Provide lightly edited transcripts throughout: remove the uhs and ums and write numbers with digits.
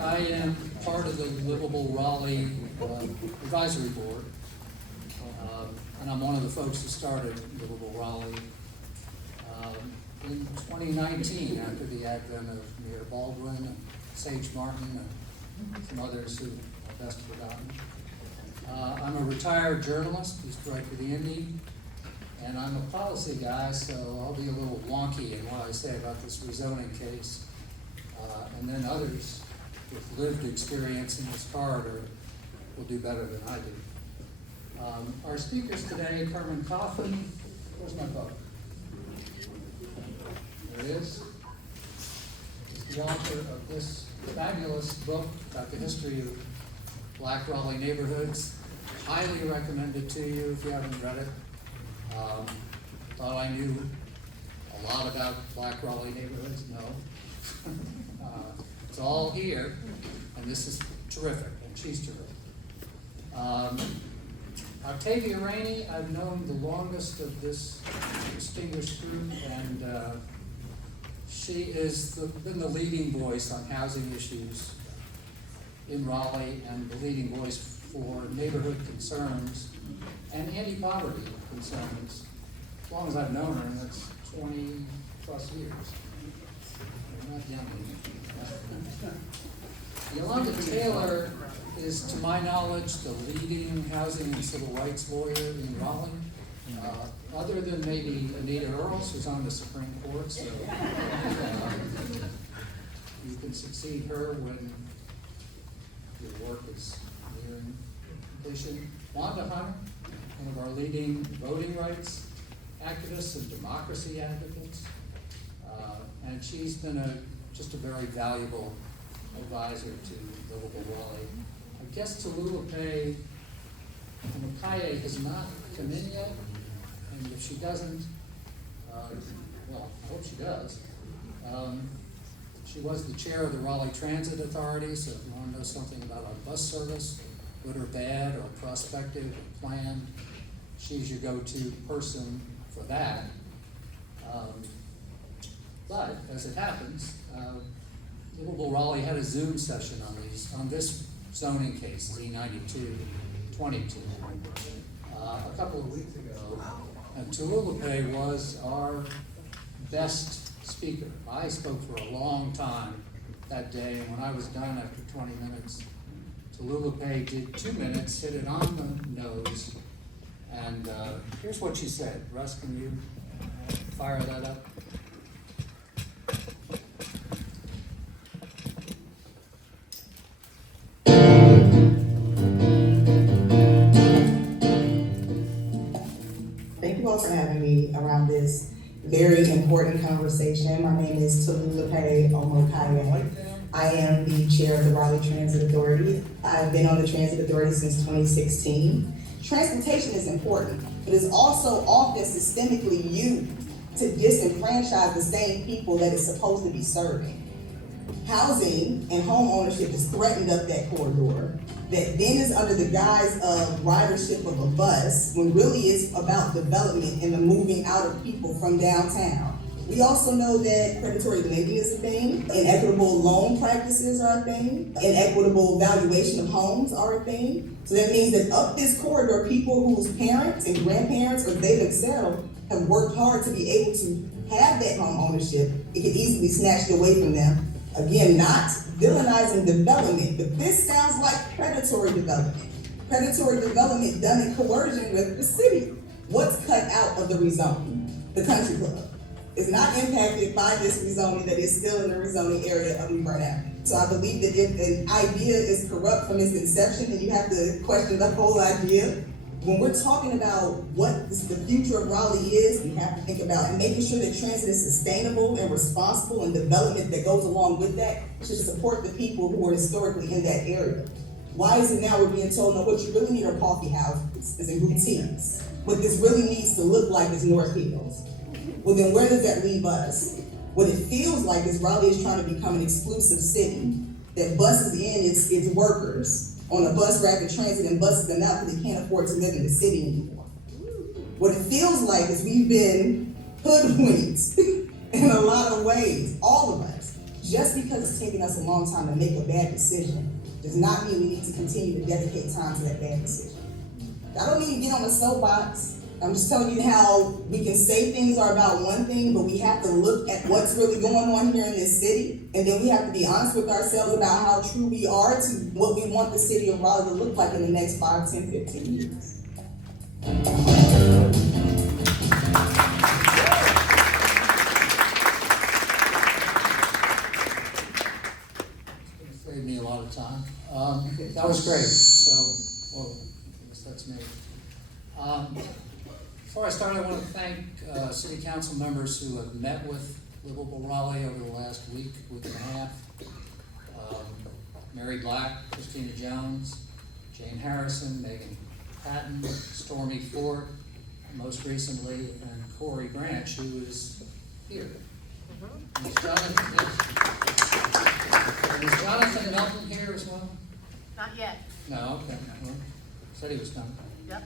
I am part of the Livable Raleigh Advisory Board, and I'm one of the folks who started Livable Raleigh in 2019 after the advent of Mayor Baldwin and Sage Martin and some others who are best forgotten. I'm a retired journalist, used to write for the Indy, and I'm a policy guy, so I'll be a little wonky in what I say about this rezoning case. And then others with lived experience in this corridor will do better than I do. Our speakers today, Carmen Coffin, where's my book? There it is. The author of this fabulous book about the history of Black Raleigh neighborhoods. Highly recommended to you if you haven't read it. Thought I knew a lot about Black Raleigh neighborhoods. No. It's all here, and this is terrific, and she's terrific. Octavia Rainey, I've known the longest of this distinguished group, and she is been the leading voice on housing issues in Raleigh and the leading voice for neighborhood concerns and anti-poverty concerns as long as I've known her, and that's 20 plus years. I'm not young anymore. Yolanda Taylor is, to my knowledge, the leading housing and civil rights lawyer in Raleigh. Other than maybe Anita Earls, who's on the Supreme Court, so you can succeed her when your work is nearing completion. Wanda Hunter, one of our leading voting rights activists and democracy advocates, and she's been just a very valuable advisor to Livable Raleigh. I guess Tallulah Pay Makaye has not come in yet, and if she doesn't, well, I hope she does. She was the chair of the Raleigh Transit Authority, so if you want to know something about our bus service, good or bad or prospective or planned, she's your go-to person for that. But as it happens, Livable Raleigh had a Zoom session on this zoning case, Z9222, a couple of weeks ago, and Tallulah Pay was our best speaker. I spoke for a long time that day, and when I was done after 20 minutes, Tallulah Pay did 2 minutes, hit it on the nose, and here's what she said. Russ, can you fire that up? Thank you all for having me around this very important conversation. My name is Tallulah Pay Omokaye. I am the chair of the Raleigh Transit Authority. I've been on the Transit Authority since 2016. Transportation is important, but it's also often systemically used to disenfranchise the same people that it's supposed to be serving. Housing and home ownership is threatened up that corridor that then is under the guise of ridership of a bus, when really it's about development and the moving out of people from downtown. We also know that predatory lending is a thing, inequitable loan practices are a thing, inequitable valuation of homes are a thing. So that means that up this corridor, people whose parents and grandparents or they themselves have worked hard to be able to have that home ownership, it could easily be snatched away from them. Again, not villainizing development, but this sounds like predatory development. Predatory development done in coercion with the city. What's cut out of the rezoning? The country club is not impacted by this rezoning that is still in the rezoning area of New Bern Avenue. So I believe that if an idea is corrupt from its inception, then you have to question the whole idea. When we're talking about what the future of Raleigh is, we have to think about and making sure that transit is sustainable and responsible, and development that goes along with that should support the people who are historically in that area. Why is it now we're being told, no, what you really need are coffee houses and boutiques? What this really needs to look like is North Hills. Well, then where does that leave us? What it feels like is Raleigh is trying to become an exclusive city that buses in its workers on a bus rapid transit and buses them out because they can't afford to live in the city anymore. What it feels like is we've been hoodwinked in a lot of ways, all of us, just because it's taken us a long time to make a bad decision does not mean we need to continue to dedicate time to that bad decision. I don't mean to get on the soapbox. I'm just telling you how we can say things are about one thing, but we have to look at what's really going on here in this city. And then we have to be honest with ourselves about how true we are to what we want the city of Raleigh to look like in the next 5, 10, 15 years. Saved me a lot of time. That was great. So, well, I guess that's me. Before I start, I want to thank city council members who have met with Livable Raleigh over the last week and a half. Mary Black, Christina Jones, Jane Harrison, Megan Patton, Stormy Ford, most recently, and Corey Branch, who is here. Is Jonathan Melton here as well? Not yet. No, okay. Well, said he was coming. Yep.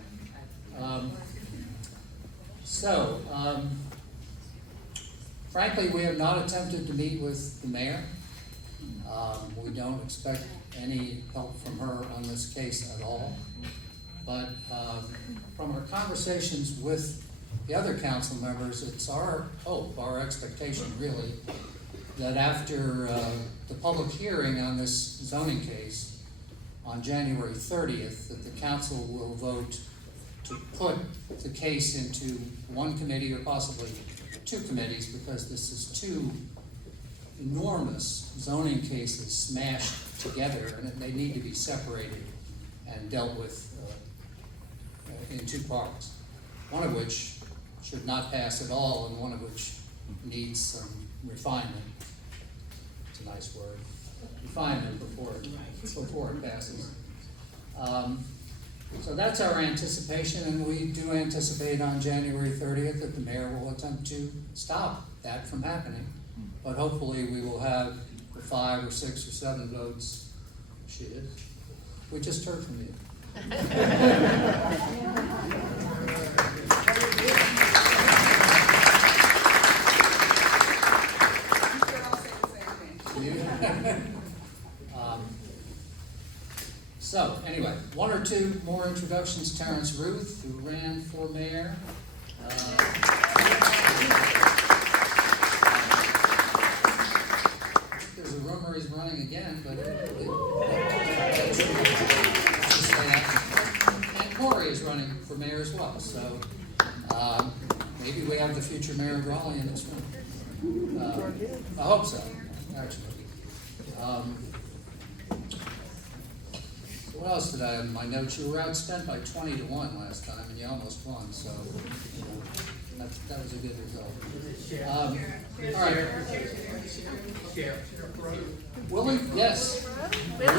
Frankly, we have not attempted to meet with the mayor. We don't expect any help from her on this case at all. But from our conversations with the other council members, it's our hope, our expectation really, that after the public hearing on this zoning case on January 30th, that the council will vote to put the case into one committee or possibly two committees, because this is two enormous zoning cases smashed together, and they need to be separated and dealt with in two parts, one of which should not pass at all, and one of which needs some refinement. It's a nice word, refinement before it passes. So that's our anticipation, and we do anticipate on January 30th that the mayor will attempt to stop that from happening. But hopefully we will have the 5 or 6 or 7 votes she did. We just heard from you. So anyway, 1 or 2 more introductions. Terrence Ruth, who ran for mayor. There's a rumor he's running again, but and Corey is running for mayor as well. So maybe we have the future mayor of Raleigh in this room. I hope so, actually. What else did I have in my notes? You were outspent by 20-1 last time, and you almost won, so that was a good result. All right. Willie? Yes. Rose.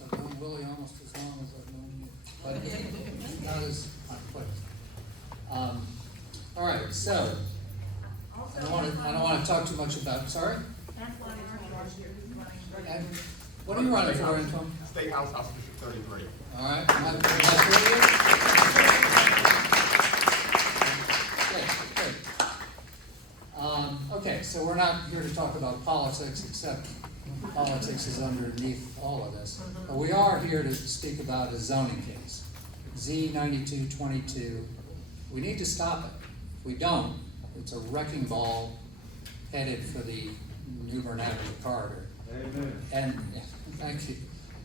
I've known Willie almost as long as I've known you, but not as quick. All right, so. I don't want to talk too much about, sorry? And what are you running for, Antoine? State House, House District 33. All right. Good. Okay, so we're not here to talk about politics, except politics is underneath all of this. But we are here to speak about a zoning case, Z9222. We need to stop it. If we don't, it's a wrecking ball headed for the New Bern Avenue corridor. Amen. And thank you.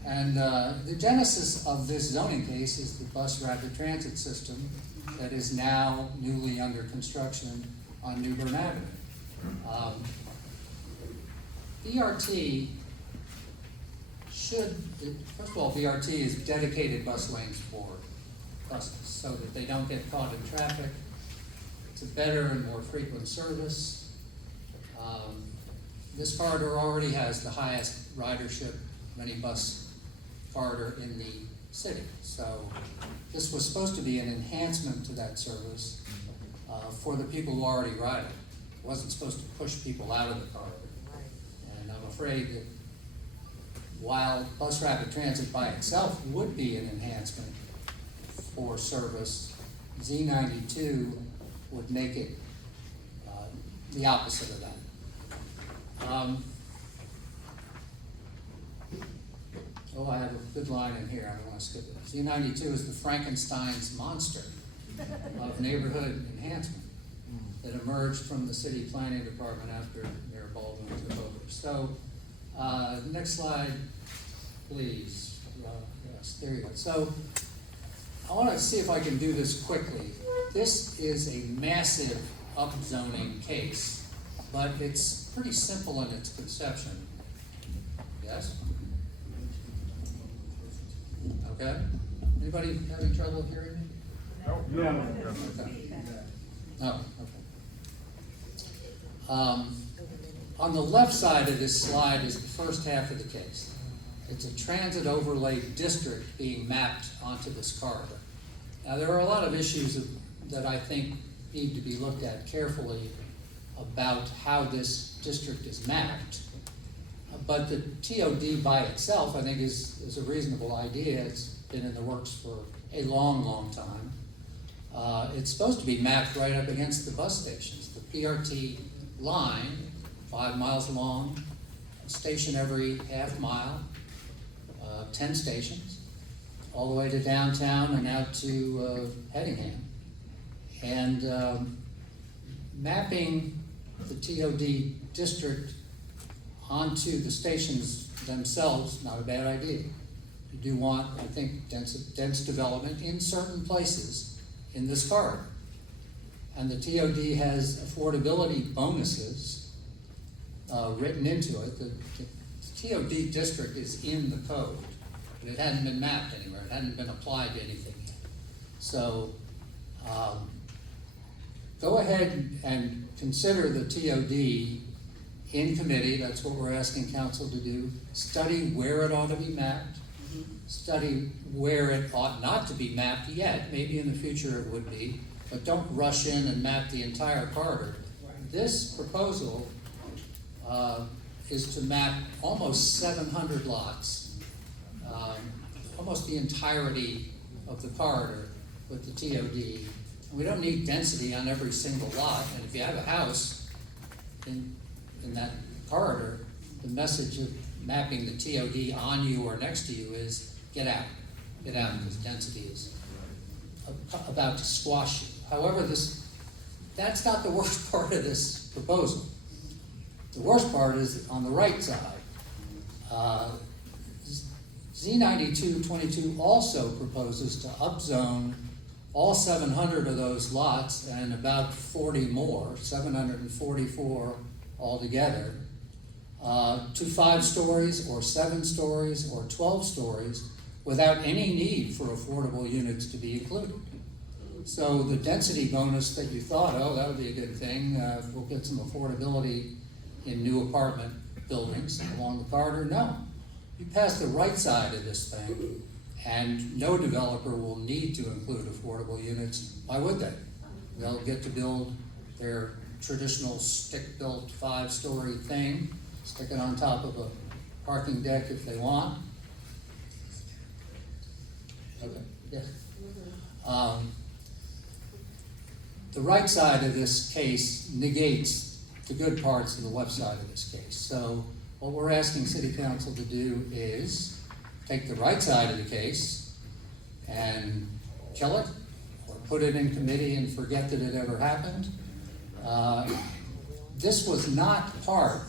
And the genesis of this zoning case is the bus rapid transit system that is now newly under construction on New Bern Avenue. BRT should, first of all, BRT is dedicated bus lanes for buses so that they don't get caught in traffic. It's a better and more frequent service. This corridor already has the highest ridership of any bus corridor in the city. So this was supposed to be an enhancement to that service for the people who already ride it. It wasn't supposed to push people out of the corridor. And I'm afraid that while bus rapid transit by itself would be an enhancement for service, Z92 would make it the opposite of that. I have a good line in here, I don't want to skip it. Z92 is the Frankenstein's monster of neighborhood enhancement that emerged from the city planning department after Mayor Baldwin took over. So, next slide, please. Yes, there you go. So, I want to see if I can do this quickly. This is a massive upzoning case, but it's pretty simple in its conception. Yes? Okay? Anybody having trouble hearing me? No. Okay. Oh, okay. On the left side of this slide is the first half of the case. It's a transit overlay district being mapped onto this corridor. Now, there are a lot of issues that I think need to be looked at carefully about how this district is mapped. But the TOD by itself, I think, is a reasonable idea. It's been in the works for a long, long time. It's supposed to be mapped right up against the bus stations. The PRT line, 5 miles long, a station every half mile, 10 stations, all the way to downtown and out to Hedingham. And mapping the TOD district onto the stations themselves, not a bad idea. You do want, I think, dense development in certain places in this corridor. And the TOD has affordability bonuses written into it. The TOD district is in the code, but it hadn't been mapped anywhere. It hadn't been applied to anything yet. So go ahead and consider the TOD in committee. That's what we're asking council to do. Study where it ought to be mapped. Study where it ought not to be mapped yet. Maybe in the future it would be, but don't rush in and map the entire corridor. This proposal is to map almost 700 lots, almost the entirety of the corridor with the TOD. We don't need density on every single lot, and if you have a house in that corridor, the message of mapping the TOD on you or next to you is get out, because density is about to squash you. However, that's not the worst part of this proposal. The worst part is on the right side. Z9222 also proposes to upzone all 700 of those lots and about 40 more, 744 altogether, to 5 stories or 7 stories or 12 stories without any need for affordable units to be included. So the density bonus that you thought, that would be a good thing, we'll get some affordability in new apartment buildings along the corridor. No, you pass the right side of this thing and no developer will need to include affordable units. Why would they? They'll get to build their traditional stick-built 5-story thing, stick it on top of a parking deck if they want. Okay, yeah. The right side of this case negates the good parts of the left side of this case. So what we're asking City Council to do is take the right side of the case and kill it, or put it in committee and forget that it ever happened. This was not part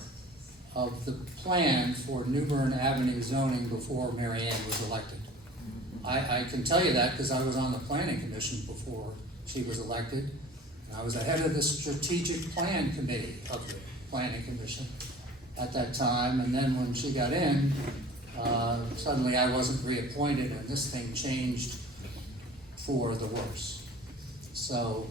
of the plan for New Bern Avenue zoning before Mary Ann was elected. I can tell you that because I was on the planning commission before she was elected. And I was the head of the strategic plan committee of the planning commission at that time. And then when she got in, suddenly I wasn't reappointed and this thing changed for the worse. So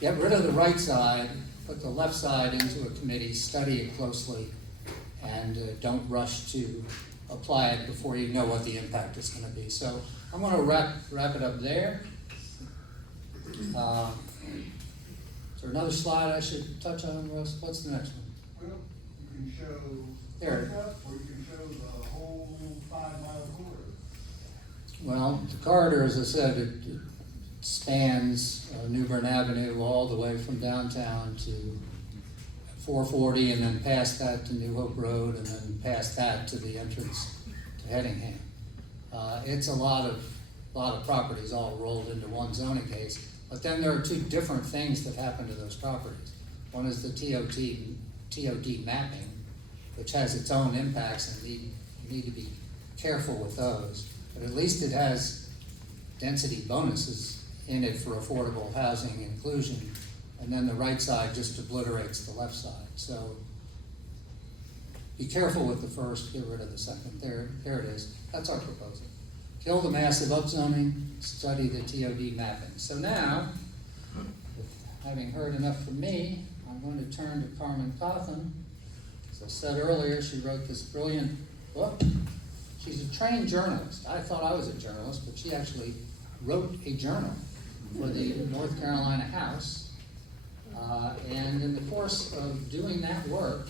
get rid of the right side, put the left side into a committee, study it closely, and don't rush to apply it before you know what the impact is going to be. So I'm going to wrap it up there. Is there another slide I should touch on, Russ? What's the next one? Well, you can show There. up, or you can show the whole 5 mile corridor. Well, the corridor, as I said, spans New Bern Avenue all the way from downtown to 440, and then past that to New Hope Road, and then past that to the entrance to Headingham. It's a lot of properties all rolled into one zoning case, but then there are two different things that happen to those properties. One is the TOD mapping, which has its own impacts, and you need to be careful with those. But at least it has density bonuses in it for affordable housing inclusion, and then the right side just obliterates the left side. So be careful with the first, get rid of the second. There it is. That's our proposal. Kill the massive upzoning, study the TOD mapping. So now, having heard enough from me, I'm going to turn to Carmen Cotham. As I said earlier, she wrote this brilliant book. She's a trained journalist. I thought I was a journalist, but she actually wrote a journal for the North Carolina House. And in the course of doing that work,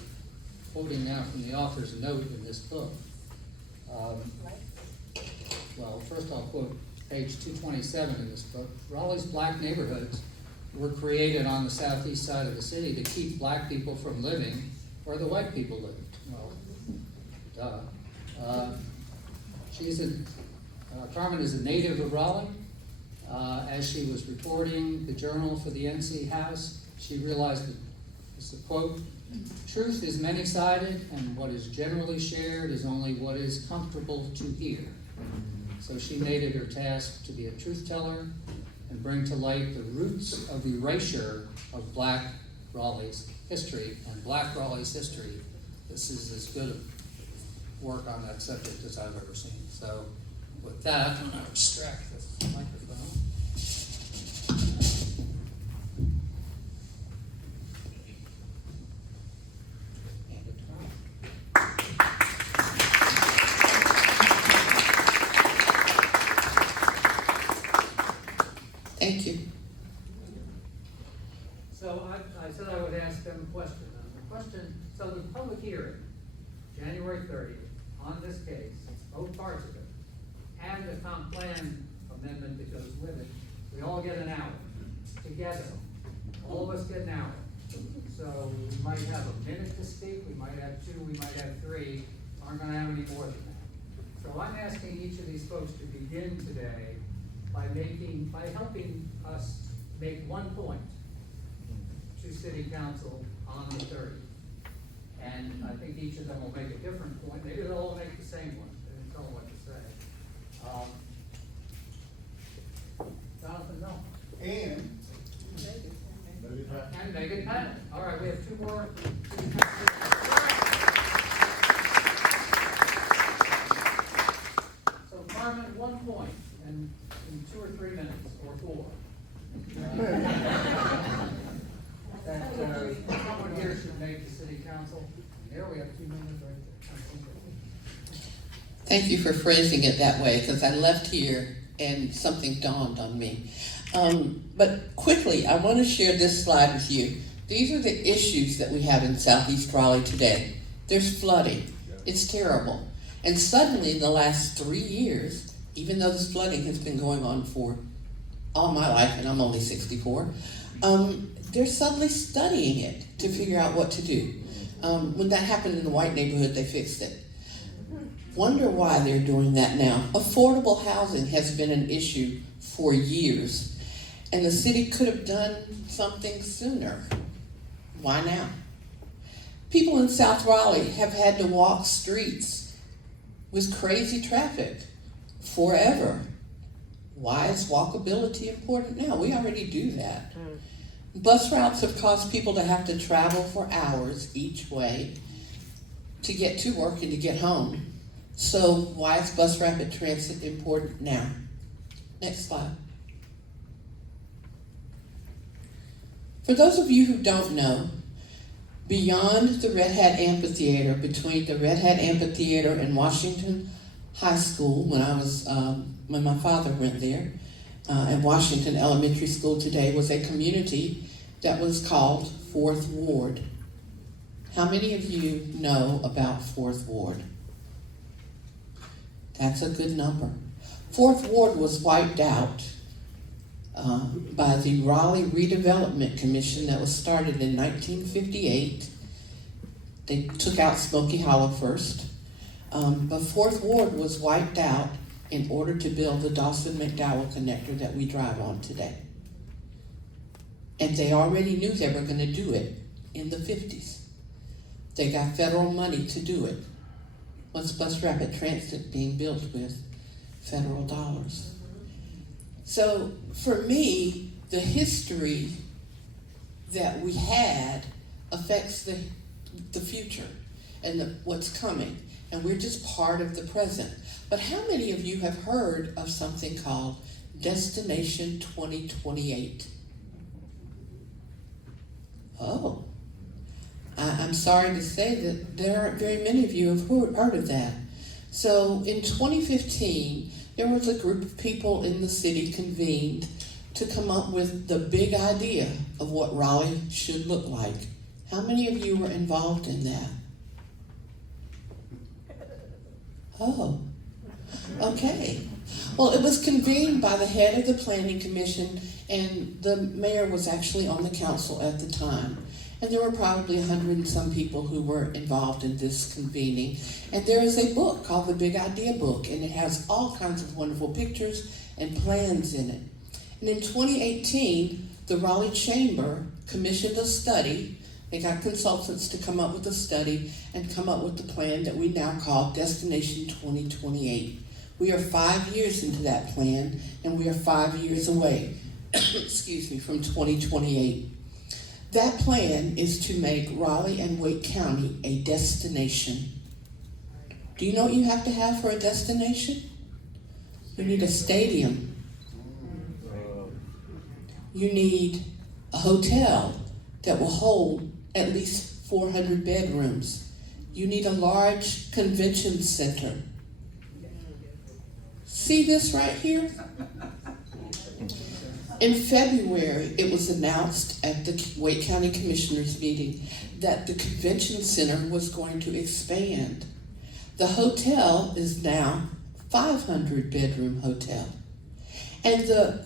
quoting now from the author's note in this book, well, first I'll quote page 227 in this book. Raleigh's black neighborhoods were created on the southeast side of the city to keep black people from living where the white people lived. Well, duh. Carmen is a native of Raleigh. As she was reporting the journal for the NC House, she realized that, it's a quote, "Truth is many-sided, and what is generally shared is only what is comfortable to hear." So she made it her task to be a truth teller and bring to light the roots of erasure of black Raleigh's history. And black Raleigh's history, this is as good work on that subject as I've ever seen. So with that, I'm going to extract this microphone. And it Thank you. So I said I would ask them a question. So the public hearing, January 30th, on this case, both parts of it, and the comp plan amendment that goes with it, we all get an hour together. All of us get an hour. So we might have a minute to speak, we might have 2, we might have 3, aren't gonna have any more than that. So I'm asking each of these folks to begin today by helping us make one point to city council on the 30th. And I think each of them will make a different point. Maybe they'll all make the same one. They didn't tell them what to say. Jonathan, no. And And Megan Patton. All right, we have 2 more. So Carmen, 1 point, and in 2 or 3 minutes, or 4. That someone here should make the city council. There we have 2 minutes right there. Thank you for phrasing it that way, because I left here and something dawned on me. But quickly, I want to share this slide with you. These are the issues that we have in Southeast Raleigh today. There's flooding. It's terrible. And suddenly, in the last 3 years, even though this flooding has been going on for all my life, and I'm only 64, they're suddenly studying it to figure out what to do. When that happened in the white neighborhood, they fixed it. Wonder why they're doing that now. Affordable housing has been an issue for years, and the city could have done something sooner. Why now? People in South Raleigh have had to walk streets with crazy traffic forever. Why is walkability important now? We already do that. Bus routes have caused people to have to travel for hours each way to get to work and to get home. So why is bus rapid transit important now? Next slide. For those of you who don't know, beyond the Red Hat Amphitheater, between the Red Hat Amphitheater and Washington High School, when my father went there, and Washington Elementary School today, was a community that was called 4th Ward. How many of you know about 4th Ward? That's a good number. 4th Ward was wiped out by the Raleigh Redevelopment Commission that was started in 1958. They took out Smoky Hollow first. But Fourth Ward was wiped out in order to build the Dawson-McDowell connector that we drive on today. And they already knew they were going to do it in the 50s. They got federal money to do it. What's Bus Rapid Transit being built with? Federal dollars. So for me, the history that we had affects the future and what's coming. And we're just part of the present. But how many of you have heard of something called Destination 2028? Oh, I'm sorry to say that there aren't very many of you have heard of that. So in 2015, there was a group of people in the city convened to come up with the big idea of what Raleigh should look like. How many of you were involved in that? Oh, okay. Well, it was convened by the head of the planning commission, and the mayor was actually on the council at the time. And there were probably 100 and some people who were involved in this convening. And there is a book called the Big Idea Book, and it has all kinds of wonderful pictures and plans in it. And in 2018, the Raleigh Chamber commissioned a study. They got consultants to come up with a study and come up with the plan that we now call Destination 2028. We are 5 years into that plan, and we are 5 years away, excuse me, from 2028. That plan is to make Raleigh and Wake County a destination. Do you know what you have to have for a destination? You need a stadium. You need a hotel that will hold at least 400 bedrooms. You need a large convention center. See this right here? In February, it was announced at the Wake County Commissioners meeting that the convention center was going to expand. The hotel is now 500 bedroom hotel. And the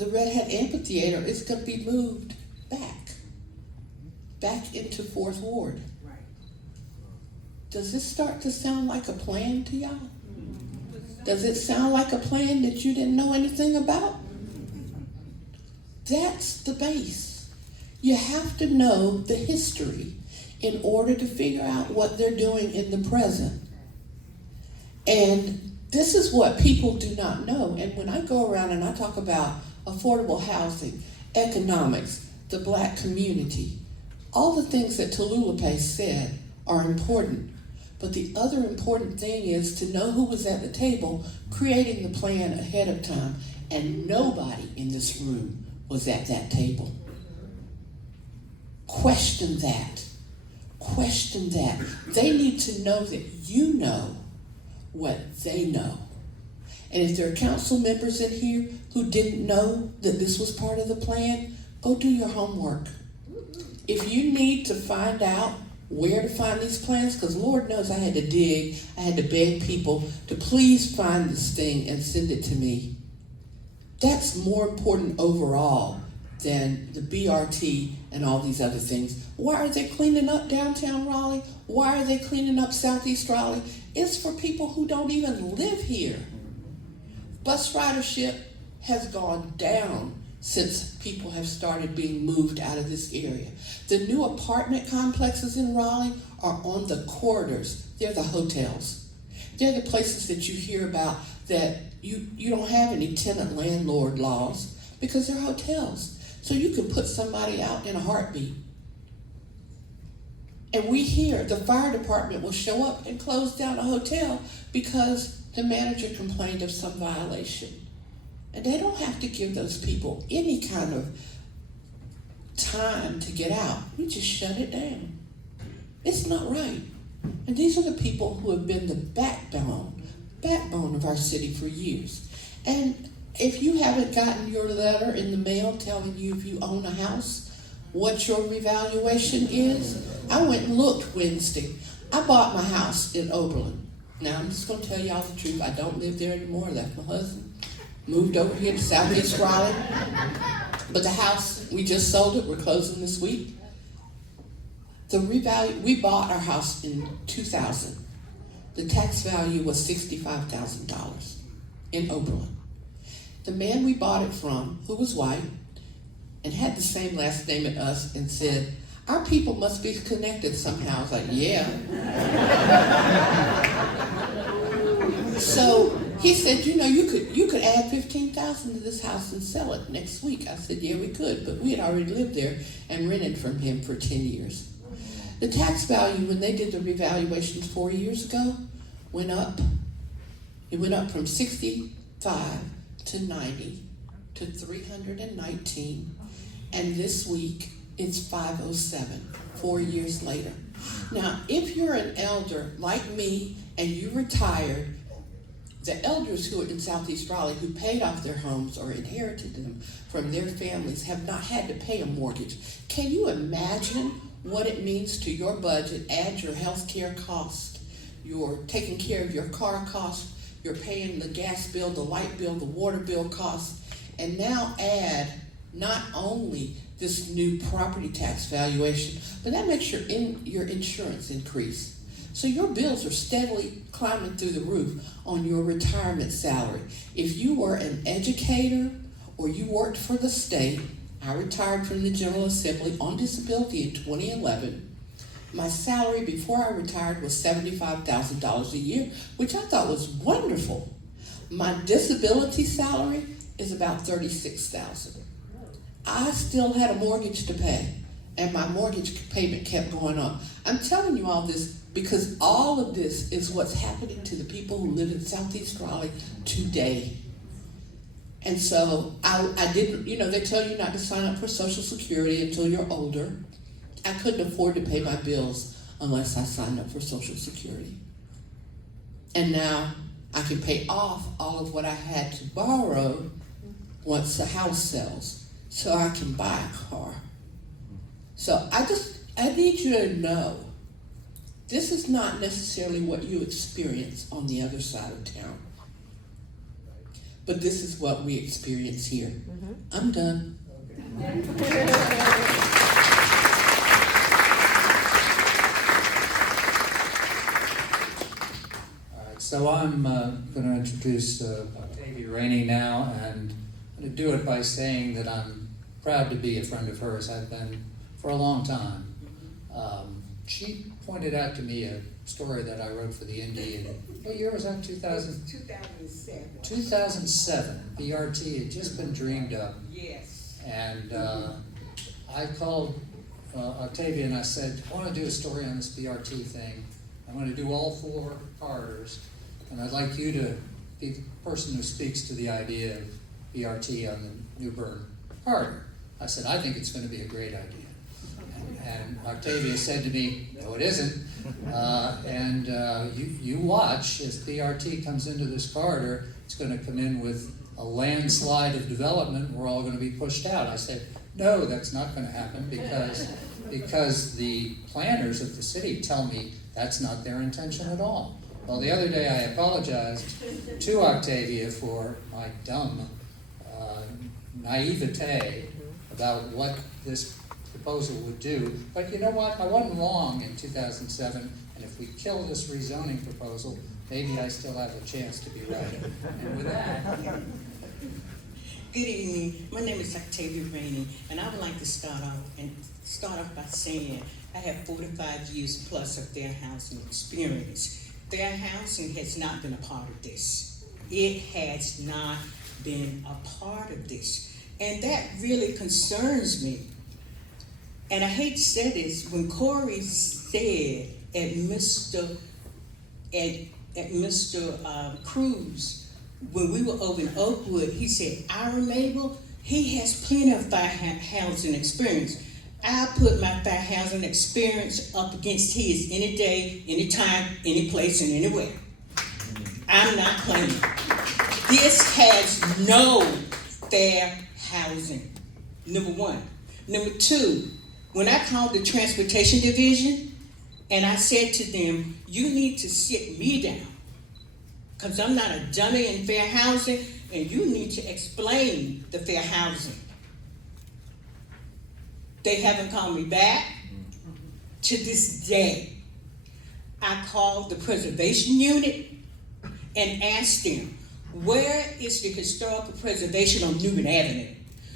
Red Hat Amphitheater is going to be moved back into Fourth Ward. Does this start to sound like a plan to y'all? Does it sound like a plan that you didn't know anything about? That's the base. You have to know the history in order to figure out what they're doing in the present. And this is what people do not know. And when I go around and I talk about affordable housing, economics, the black community, all the things that Tolulope said are important. But the other important thing is to know who was at the table creating the plan ahead of time. And nobody in this room was at that table. Question that. Question that. They need to know that you know what they know. And if there are council members in here who didn't know that this was part of the plan, go do your homework. If you need to find out where to find these plans, because Lord knows I had to dig, I had to beg people to please find this thing and send it to me. That's more important overall than the BRT and all these other things. Why are they cleaning up downtown Raleigh? Why are they cleaning up Southeast Raleigh? It's for people who don't even live here. Bus ridership has gone down since people have started being moved out of this area. The new apartment complexes in Raleigh are on the corridors. They're the hotels. They're the places that you hear about that you don't have any tenant landlord laws because they're hotels. So you can put somebody out in a heartbeat. And we hear the fire department will show up and close down a hotel because the manager complained of some violation. And they don't have to give those people any kind of time to get out. We just shut it down. It's not right. And these are the people who have been the backbone of our city for years. And if you haven't gotten your letter in the mail telling you if you own a house, what your revaluation is, I went and looked Wednesday. I bought my house in Oberlin. Now I'm just going to tell y'all the truth. I don't live there anymore. I left my husband. moved over here to Southeast Raleigh. But the house, we just sold it, we're closing this week. We bought our house in 2000. The tax value was $65,000 in Oberlin. The man we bought it from, who was white, and had the same last name as us, and said, "Our people must be connected somehow." I was like, "Yeah." So he said, you could add $15,000 to this house and sell it next week. I said, "Yeah, we could," but we had already lived there and rented from him for 10 years. The tax value, when they did the revaluations 4 years ago, went up. It went up from 65 to 90 to 319, and this week it's 507, 4 years later. Now, if you're an elder like me and you retired, the elders who are in Southeast Raleigh who paid off their homes or inherited them from their families have not had to pay a mortgage. Can you imagine what it means to your budget? Add your health care cost, you're taking care of your car cost, you're paying the gas bill, the light bill, the water bill costs, and now add not only this new property tax valuation, but that makes your insurance increase. So your bills are steadily climbing through the roof on your retirement salary. If you were an educator or you worked for the state, I retired from the General Assembly on disability in 2011. My salary before I retired was $75,000 a year, which I thought was wonderful. My disability salary is about $36,000. I still had a mortgage to pay, and my mortgage payment kept going up. I'm telling you all this because all of this is what's happening to the people who live in Southeast Raleigh today. And so I didn't, they tell you not to sign up for Social Security until you're older. I couldn't afford to pay my bills unless I signed up for Social Security. And now I can pay off all of what I had to borrow once the house sells, so I can buy a car. So I need you to know, this is not necessarily what you experience on the other side of town. But this is what we experience here. I'm done. All right, so I'm going to introduce Octavia Rainey now, and I'm going to do it by saying that I'm proud to be a friend of hers. I've been for a long time. She pointed out to me a story that I wrote for the Indian. What year was that? 2007. 2007. BRT had just been dreamed up. Yes. And I called Octavia and I said, "I want to do a story on this BRT thing. I'm going to do all 4 corridors, and I'd like you to be the person who speaks to the idea of BRT on the New Bern corridor." I said, "I think it's going to be a great idea." And Octavia said to me, "No, it isn't. You watch as BRT comes into this corridor. It's going to come in with a landslide of development. We're all going to be pushed out." I said, "No, that's not going to happen because the planners of the city tell me that's not their intention at all." Well, the other day I apologized to Octavia for my dumb naivete about what this proposal would do. But you know what? I wasn't wrong in 2007, and if we kill this rezoning proposal, maybe I still have a chance to be right. And with that, Good evening. My name is Octavia Rainey, and I would like to start off by saying I have 45 years plus of fair housing experience. Fair housing has not been a part of this. It has not been a part of this. And that really concerns me. And I hate to say this, when Corey said at Mr. Cruz, when we were over in Oakwood, he said, "Our Mabel, he has plenty of fair housing experience." I put my fair housing experience up against his any day, any time, any place, and anywhere. I'm not claiming. This has no fair housing, number one. Number two, when I called the transportation division and I said to them, "You need to sit me down, because I'm not a dummy in fair housing, and you need to explain the fair housing. They haven't called me back to this day. I called the preservation unit and asked them, where is the historical preservation on Newman Avenue?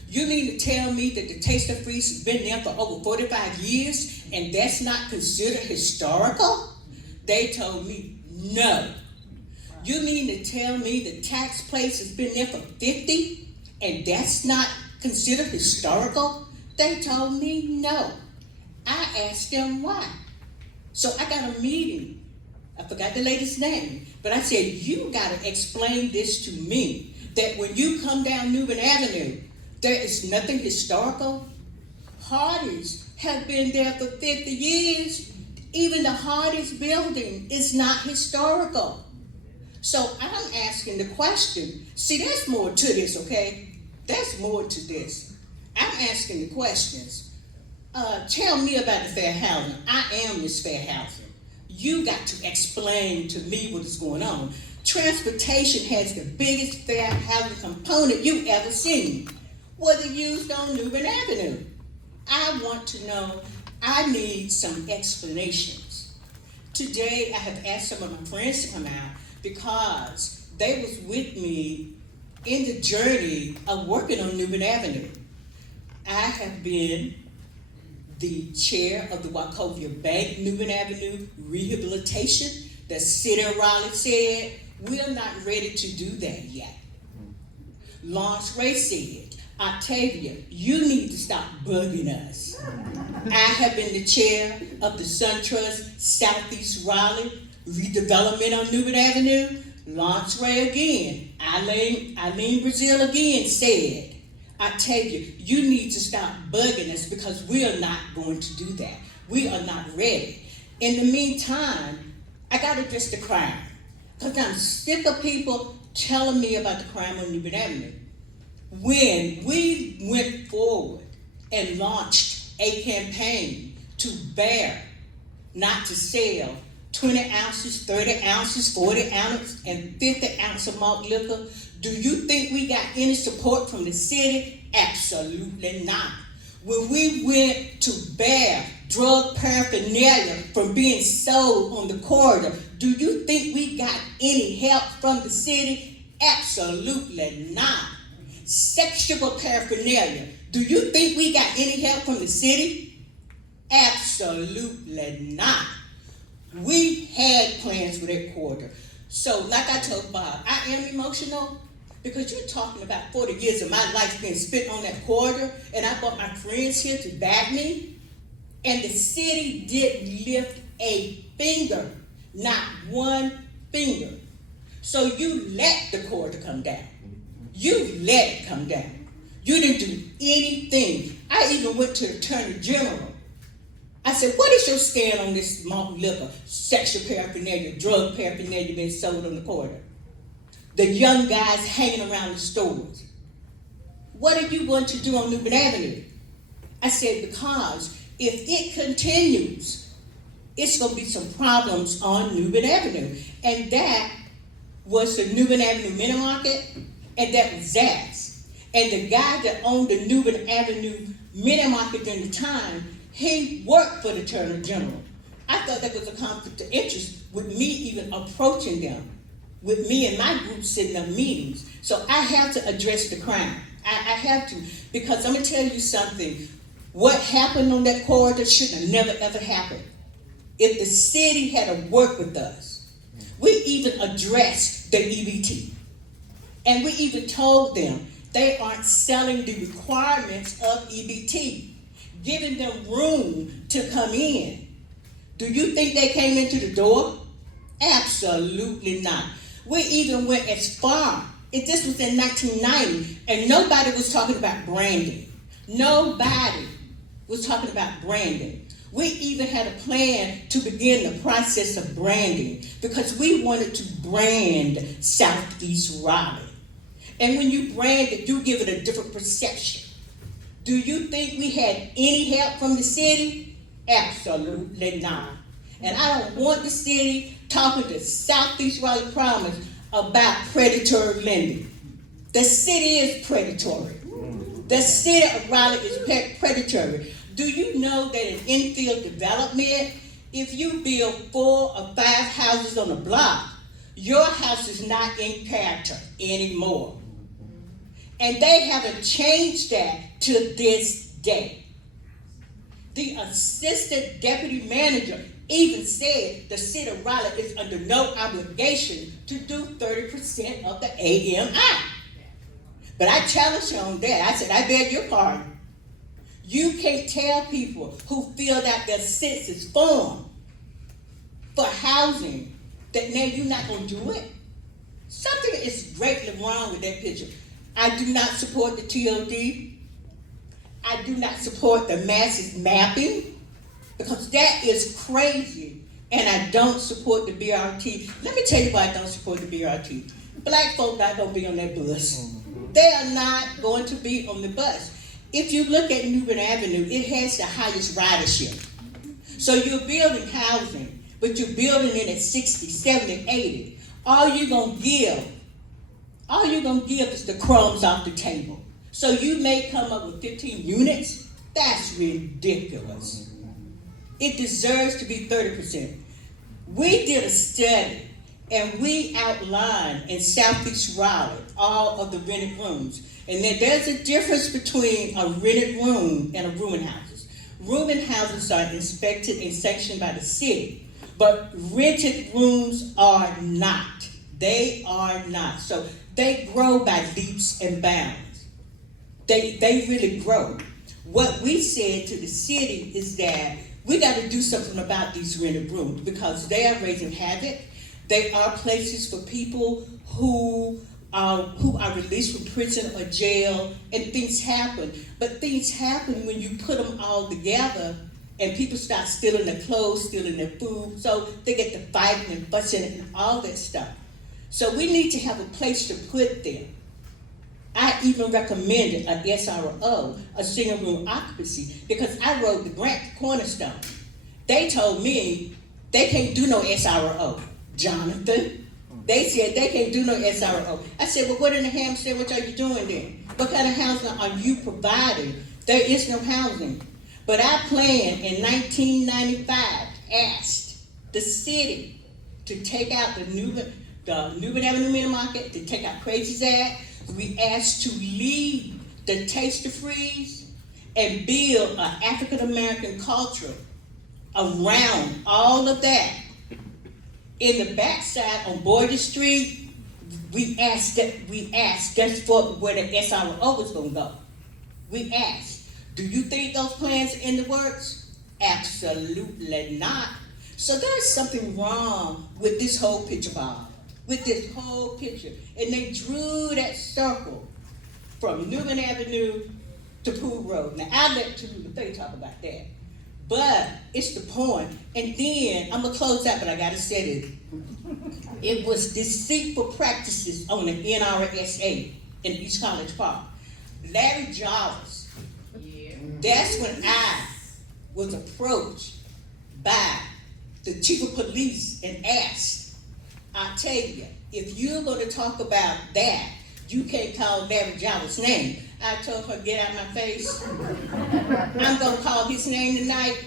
You mean to tell me that the Taste of Freeze has been there for over 45 years and that's not considered historical? They told me no. You mean to tell me the tax place has been there for 50 and that's not considered historical? They told me no. I asked them why. So I got a meeting. I forgot the lady's name, but I said, you gotta explain this to me, that when you come down Newman Avenue, there is nothing historical. Hardee's have been there for 50 years. Even the Hardee's building is not historical. So I'm asking the question. See, there's more to this, okay? There's more to this. I'm asking the questions. Tell me about the fair housing. I am this fair housing. You got to explain to me what is going on. Transportation has the biggest fair housing component you've ever seen. Was it used on Newman Avenue? I want to know. I need some explanations. Today, I have asked some of my friends to come out because they was with me in the journey of working on Newman Avenue. I have been the chair of the Wachovia Bank Newman Avenue Rehabilitation. The city of Raleigh said, we're not ready to do that yet. Lawrence Ray said, Octavia, you need to stop bugging us. I have been the chair of the SunTrust Southeast Raleigh redevelopment on Newman Avenue. Lawrence Ray again, Eileen Brazil again said, Octavia, you need to stop bugging us because we are not going to do that. We are not ready. In the meantime, I got to address the crime because I'm sick of people telling me about the crime on Newman Avenue. When we went forward and launched a campaign to bear, not to sell 20 ounces, 30 ounces, 40 ounces, and 50 ounces of malt liquor, do you think we got any support from the city? Absolutely not. When we went to bear drug paraphernalia from being sold on the corridor, do you think we got any help from the city? Absolutely not. Sexual paraphernalia, do you think we got any help from the city? Absolutely not. We had plans for that corridor. So like I told Bob, I am emotional because you're talking about 40 years of my life being spent on that corridor, and I brought my friends here to back me, and the city didn't lift a finger, not one finger. So you let the corridor come down. You let it come down. You didn't do anything. I even went to the Attorney General. I said, what is your stand on this malt liquor, sexual paraphernalia, drug paraphernalia being sold on the corridor? The young guys hanging around the stores. What are you going to do on Newman Avenue? I said, because if it continues, it's going to be some problems on Newman Avenue. And that was the Newman Avenue Mini Market, and that was Zach's. And the guy that owned the Newman Avenue Mini Market during the time, he worked for the Attorney General. I thought that was a conflict of interest with me even approaching them, with me and my group setting up meetings. So I have to address the crime. I have to, because I'm going to tell you something. What happened on that corridor should have never, ever happened. If the city had worked with us, we even addressed the EBT. And we even told them they aren't selling the requirements of EBT, giving them room to come in. Do you think they came into the door? Absolutely not. We even went as far, this was in 1990, and nobody was talking about branding. Nobody was talking about branding. We even had a plan to begin the process of branding because we wanted to brand Southeast Raleigh. And when you brand it, you give it a different perception. Do you think we had any help from the city? Absolutely not. And I don't want the city talking to Southeast Raleigh Promise about predatory lending. The city is predatory. The city of Raleigh is predatory. Do you know that in infield development, if you build 4 or 5 houses on a block, your house is not in character anymore. And they haven't changed that to this day. The assistant deputy manager even said the city of Raleigh is under no obligation to do 30% of the AMI. But I challenged her on that. I said, I beg your pardon. You can't tell people who filled out their census form for housing that now you're not going to do it. Something is greatly wrong with that picture. I do not support the TOD. I do not support the masses mapping because that is crazy. And I don't support the BRT. Let me tell you why I don't support the BRT. Black folk not going to be on that bus. They are not going to be on the bus. If you look at Newbern Avenue, it has the highest ridership. So you're building housing, but you're building it at 60, 70, 80. All you're gonna give is the crumbs off the table. So you may come up with 15 units. That's ridiculous. It deserves to be 30%. We did a study and we outlined in Southeast Raleigh all of the rented rooms. And then there's a difference between a rented room and a rooming houses. Rooming houses are inspected and sanctioned by the city, but rented rooms are not. They are not. So they grow by leaps and bounds. They really grow. What we said to the city is that we got to do something about these rented rooms because they are raising havoc. They are places for people who are released from prison or jail, and things happen. But things happen when you put them all together and people start stealing their clothes, stealing their food, so they get to fighting and fussing and all that stuff. So we need to have a place to put them. I even recommended an SRO, a single room occupancy, because I wrote the grant cornerstone. They told me they can't do no SRO. Jonathan, they said they can't do no SRO. I said, well, what in the ham sandwich are you doing then? What kind of housing are you providing? There is no housing. But I planned in 1995, asked the city to take out the Newbern Avenue Mini Market, to take out Crazy's Act. We asked to leave the Taster Freeze and build an African American culture around all of that. In the backside on Boyer Street, we asked that's for where the SRO was gonna go. We asked, do you think those plans are in the works? Absolutely not. So there's something wrong with this whole picture, Bob. With this whole picture. And they drew that circle from Newman Avenue to Pool Road. Now I'll let Tulu talk about that. But it's the point. And then, I'm gonna close out, but I gotta say it. It was deceitful practices on the NRSA in East College Park. Larry Jarvis. Yeah. That's when I was approached by the chief of police and asked, I tell you, if you're gonna talk about that, you can't call Larry Jarvis' name. I told her, get out my face. I'm gonna call his name tonight.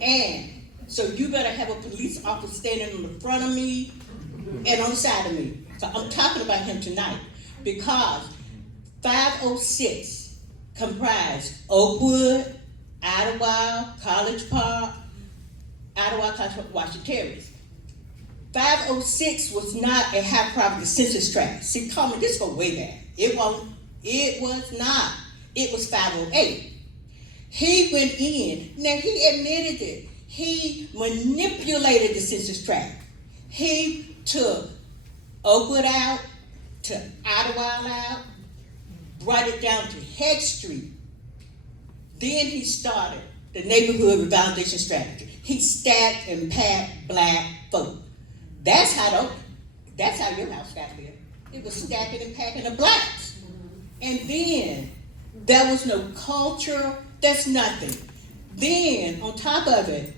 And so you better have a police officer standing in the front of me and on the side of me. So I'm talking about him tonight because 506 comprised Oakwood, Idlewild, College Park, Idlewild, College Park, Washington Terrace. 506 was not a high poverty census tract. See, Carmen, this go way back. It was not. It was 508. He went in. Now, he admitted it. He manipulated the census tract. He took Oakwood out, took Idlewild out, brought it down to Head Street. Then he started the neighborhood revitalization strategy. He stacked and packed black folk. That's how your house got there. It was stacking and packing the blacks. And then there was no culture, that's nothing. Then on top of it,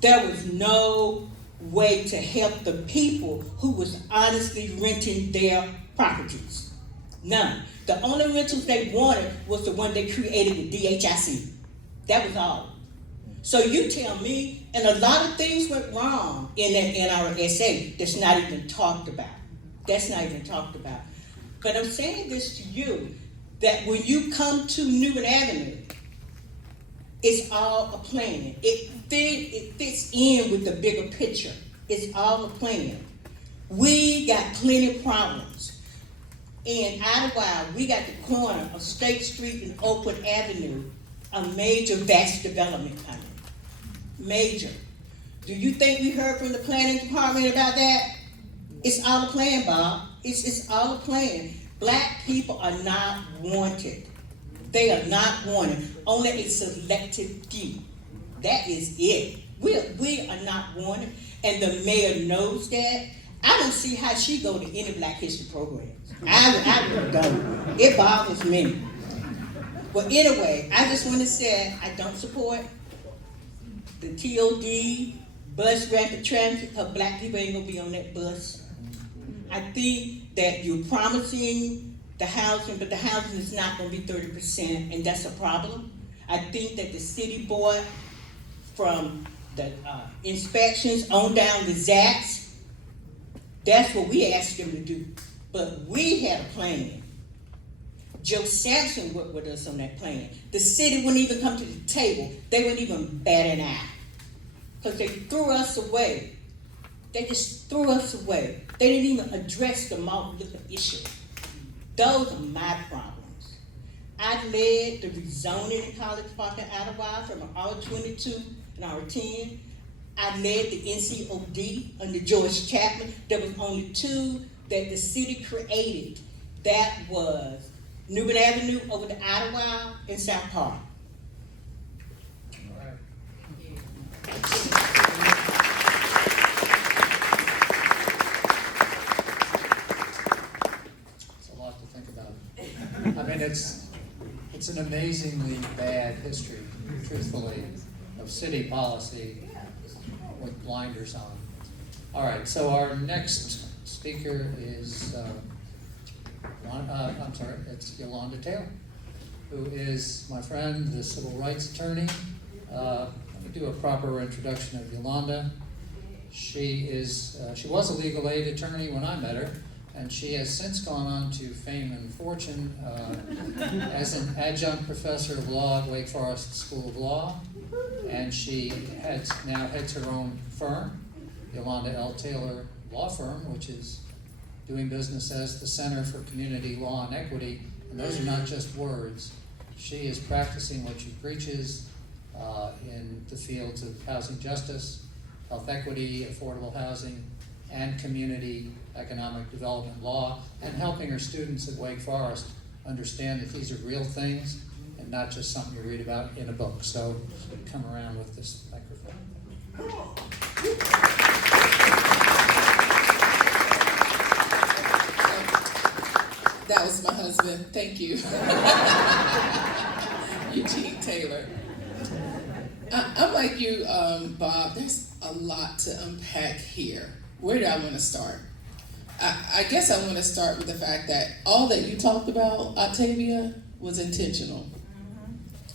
there was no way to help the people who was honestly renting their properties. None. The only rentals they wanted was the one they created with DHIC. That was all. So you tell me, and a lot of things went wrong in our SA that's not even talked about. That's not even talked about. But I'm saying this to you, that when you come to Newman Avenue, it's all a plan. It fits in with the bigger picture. It's all a plan. We got plenty of problems. In Idlewild, we got the corner of State Street and Oakwood Avenue, a major vast development coming. Major. Do you think we heard from the planning department about that? It's all a plan, Bob. It's all a plan. Black people are not wanted. They are not wanted. Only a selected few. That is it. We are not wanted, and the mayor knows that. I don't see how she go to any Black History programs. I really don't. It bothers me. Well, anyway, I just want to say I don't support the TOD bus rapid transit because Black people ain't gonna be on that bus. I think that you're promising the housing, but the housing is not gonna be 30%, and that's a problem. I think that the city board, from the inspections on down the ZACs, that's what we asked them to do. But we had a plan. Joe Sampson worked with us on that plan. The city wouldn't even come to the table. They wouldn't even bat an eye. Because they threw us away. They just threw us away. They didn't even address the malt liquor issue. Those are my problems. I led the rezoning in College Park and Idlewild from an R22 and R10. I led the NCOD under George Chapman. There was only two that the city created. That was Newman Avenue over to Idlewild and South Park. It's a lot to think about. I mean, it's an amazingly bad history, truthfully, of city policy with blinders on. All right, so our next speaker is, it's Yolanda Taylor, who is my friend, the civil rights attorney. Let me do a proper introduction of Yolanda. She was a legal aid attorney when I met her, and she has since gone on to fame and fortune as an adjunct professor of law at Wake Forest School of Law, and she now heads her own firm, Yolanda L. Taylor Law Firm, which is doing business as the Center for Community Law and Equity, and those are not just words. She is practicing what she preaches in the fields of housing justice, health equity, affordable housing, and community economic development law, and helping her students at Wake Forest understand that these are real things and not just something you read about in a book. So come around with this microphone. That was my husband. Thank you. Eugene Taylor. I'm like you, Bob. There's a lot to unpack here. Where do I want to start? I guess I want to start with the fact that all that you talked about, Octavia, was intentional.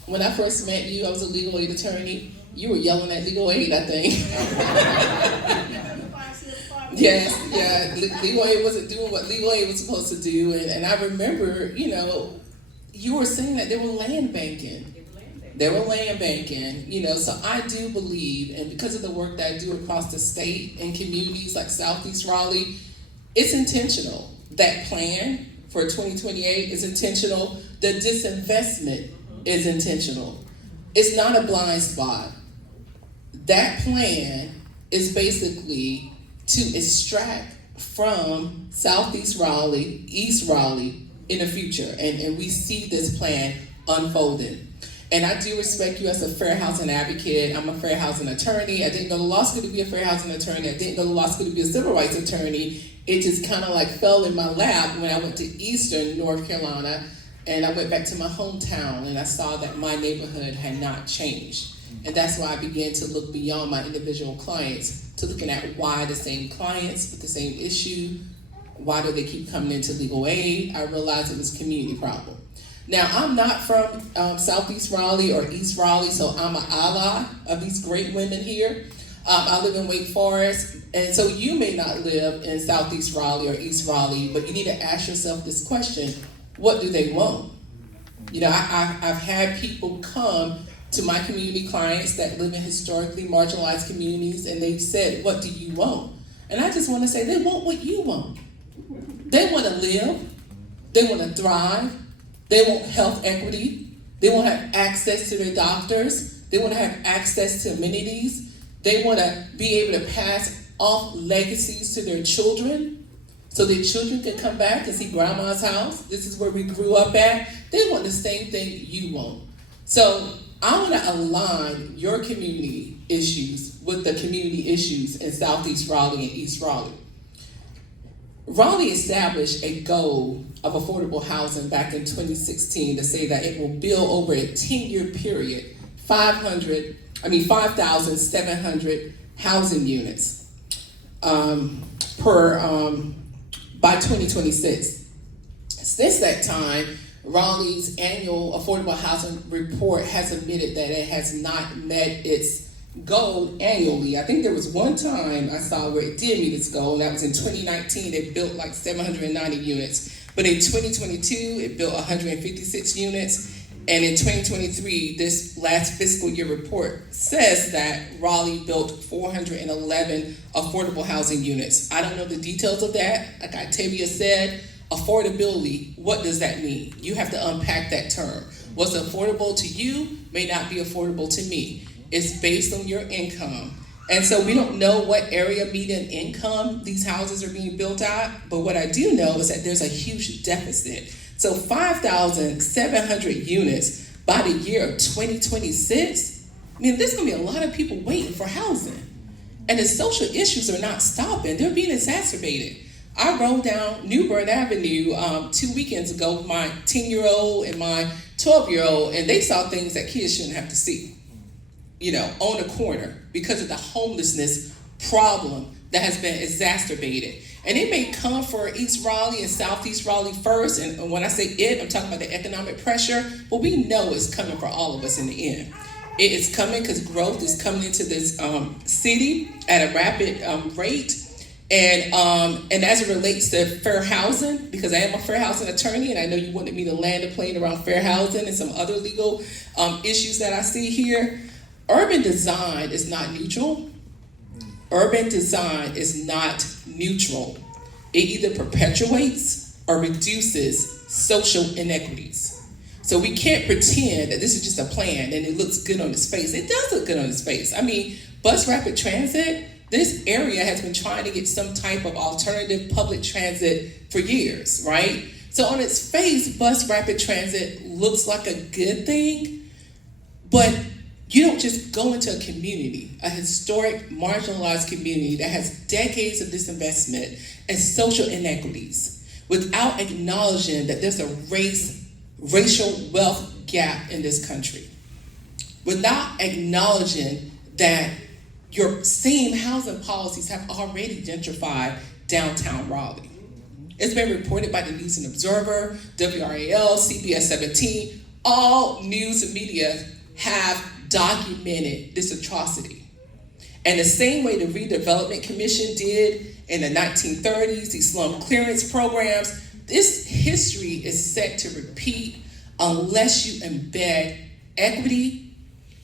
When I first met you, I was a legal aid attorney. You were yelling at legal aid, I think. Yes, yeah. Legal aid wasn't doing what legal aid was supposed to do. And I remember, you were saying that they were land banking. They were land banking, so I do believe, and because of the work that I do across the state in communities like Southeast Raleigh, it's intentional. That plan for 2028 is intentional. The disinvestment is intentional. It's not a blind spot. That plan is basically to extract from Southeast Raleigh, East Raleigh in the future. And we see this plan unfolding. And I do respect you as a fair housing advocate. I'm a fair housing attorney. I didn't go to law school to be a fair housing attorney. I didn't go to law school to be a civil rights attorney. It just kind of like fell in my lap when I went to Eastern North Carolina, and I went back to my hometown and I saw that my neighborhood had not changed. And that's why I began to look beyond my individual clients to looking at why the same clients with the same issue why do they keep coming into legal aid? I realized it was a community problem. Now, I'm not from Southeast Raleigh or East Raleigh, so I'm an ally of these great women here. I live in Wake Forest, and so you may not live in Southeast Raleigh or East Raleigh, but you need to ask yourself this question: what do they want? You know, I've had people come to my community clients that live in historically marginalized communities, and they've said, what do you want? And I just want to say, they want what you want. They want to live, they want to thrive, they want health equity, they want to have access to their doctors, they want to have access to amenities, they want to be able to pass off legacies to their children, so their children can come back and see grandma's house. This is where we grew up at. They want the same thing you want. So I want to align your community issues with the community issues in Southeast Raleigh and East Raleigh. Raleigh established a goal of affordable housing back in 2016 to say that it will build over a 10-year period 5,700 housing units by 2026. Since that time, Raleigh's annual affordable housing report has admitted that it has not met its goal annually. I think there was one time I saw where it did meet its goal, and that was in 2019. It built like 790 units. But in 2022, it built 156 units. And in 2023, this last fiscal year report says that Raleigh built 411 affordable housing units. I don't know the details of that. Like Octavia said, affordability, what does that mean? You have to unpack that term. What's affordable to you may not be affordable to me. It's based on your income. And so we don't know what area median income these houses are being built at, but what I do know is that there's a huge deficit. So 5,700 units by the year of 2026, I mean, there's gonna be a lot of people waiting for housing. And the social issues are not stopping, they're being exacerbated. I rode down New Bern Avenue 2 weekends ago with my 10-year-old and my 12-year-old, and they saw things that kids shouldn't have to see, you know, on the corner because of the homelessness problem that has been exacerbated. And it may come for East Raleigh and Southeast Raleigh first, and when I say it, I'm talking about the economic pressure, but we know it's coming for all of us in the end. It is coming because growth is coming into this city at a rapid rate. And as it relates to fair housing, because I am a fair housing attorney, and I know you wanted me to land a plane around fair housing and some other legal issues that I see here, urban design is not neutral. Urban design is not neutral. It either perpetuates or reduces social inequities. So we can't pretend that this is just a plan and it looks good on its face. It does look good on its face. I mean, bus rapid transit, this area has been trying to get some type of alternative public transit for years, right? So on its face, bus rapid transit looks like a good thing, but you don't just go into a community, a historic, marginalized community that has decades of disinvestment and social inequities without acknowledging that there's a racial wealth gap in this country, without acknowledging that your same housing policies have already gentrified downtown Raleigh. It's been reported by the News and Observer, WRAL, CBS 17, all news and media have documented this atrocity. And the same way the Redevelopment Commission did in the 1930s, these slum clearance programs, this history is set to repeat unless you embed equity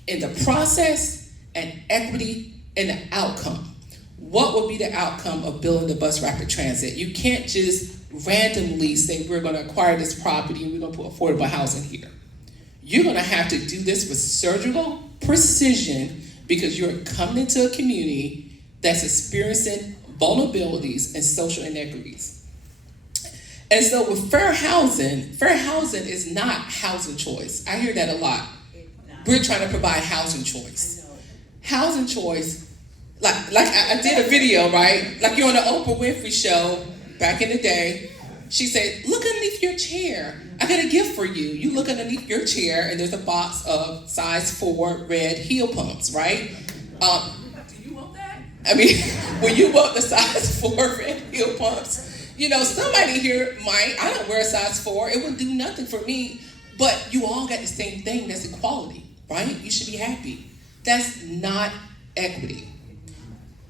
in the process and equity in the outcome. What will be the outcome of building the bus rapid transit? You can't just randomly say we're going to acquire this property and we're going to put affordable housing here. You're going to have to do this with surgical precision because you're coming into a community that's experiencing vulnerabilities and social inequities. And so with fair housing is not housing choice. I hear that a lot. We're trying to provide housing choice. Housing choice, like I did a video, right? Like you're on the Oprah Winfrey show back in the day. She said, look underneath your chair. I got a gift for you. You look underneath your chair and there's a box of size 4 red heel pumps, right? Do you want that? I mean, when you want the size 4 red heel pumps, You know, somebody here might, I don't wear a size 4, it wouldn't do nothing for me, but you all got the same thing, that's equality, right? You should be happy. That's not equity.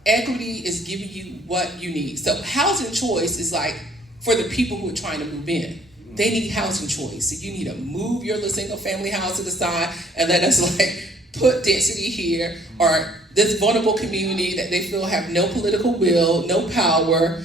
Equity is giving you what you need. So housing choice is like for the people who are trying to move in. They need housing choice. So you need to move your little single family house to the side and let us like put density here, or this vulnerable community that they feel have no political will, no power,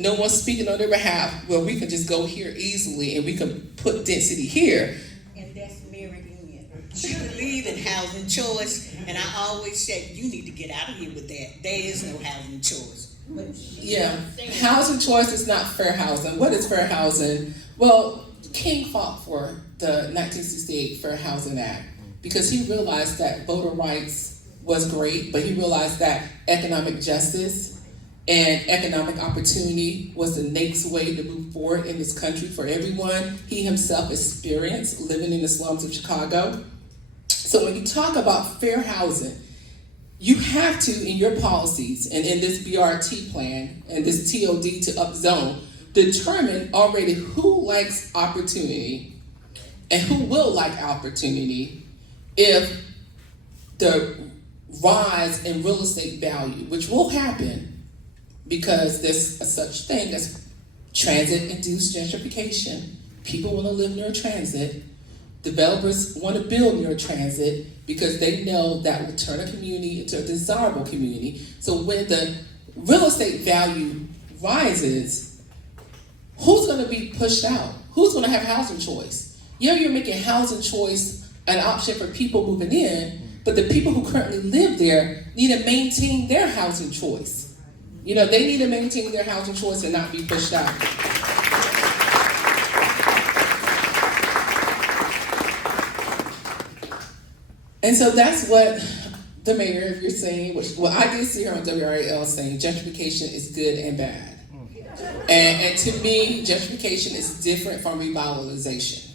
no one speaking on their behalf, well, we can just go here easily and we can put density here. And that's Mary Ann. She believes in housing choice, and I always say, you need to get out of here with that. There is no housing choice. But Yeah, housing choice is not fair housing. What is fair housing? Well, King fought for the 1968 Fair Housing Act because he realized that voter rights was great, but he realized that economic justice and economic opportunity was the next way to move forward in this country for everyone. He himself experienced living in the slums of Chicago. So when you talk about fair housing, you have to, in your policies and in this BRT plan and this TOD to upzone, determine already who likes opportunity and who will like opportunity if the rise in real estate value, which will happen because there's a such thing as transit-induced gentrification. People want to live near transit. Developers want to build near transit because they know that will turn a community into a desirable community. So when the real estate value rises, who's going to be pushed out? Who's going to have housing choice? You're making housing choice an option for people moving in, but the people who currently live there need to maintain their housing choice. You know, they need to maintain their housing choice and not be pushed out. And so that's what the mayor, if you're saying, what I did see her on WRAL saying, gentrification is good and bad. And to me, gentrification is different from revitalization.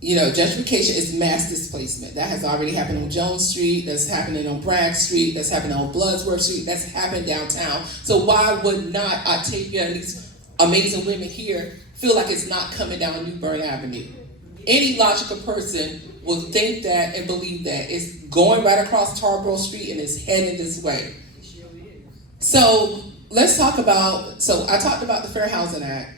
You know, gentrification is mass displacement. That has already happened on Jones Street, that's happening on Bragg Street, that's happening on Bloodsworth Street, that's happened downtown. So why would not Octavia and these amazing women here feel like it's not coming down New Bern Avenue? Any logical person will think that and believe that it's going right across Tarboro Street and it's heading this way. So let's talk about, so I talked about the Fair Housing Act.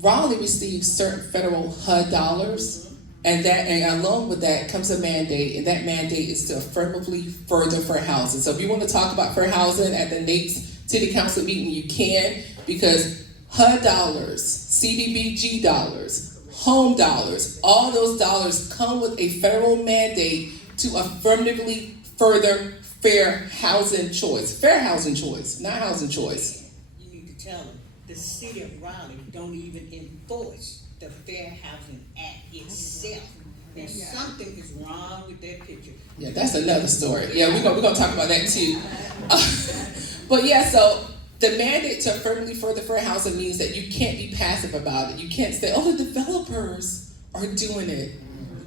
Raleigh receives certain federal HUD dollars, and along with that comes a mandate, and that mandate is to affirmatively further fair housing. So if you want to talk about fair housing at the next city council meeting, you can, because HUD dollars, CDBG dollars, home dollars, all those dollars come with a federal mandate to affirmatively further fair housing choice. Fair housing choice, not housing choice. you need to tell them, the city of Raleigh don't even enforce the Fair Housing Act itself. And something is wrong with that picture. Yeah, that's another story. Yeah, we're gonna talk about that too. But yeah, so the mandate to affirmatively further fair housing means that you can't be passive about it. You can't say, oh, the developers are doing it.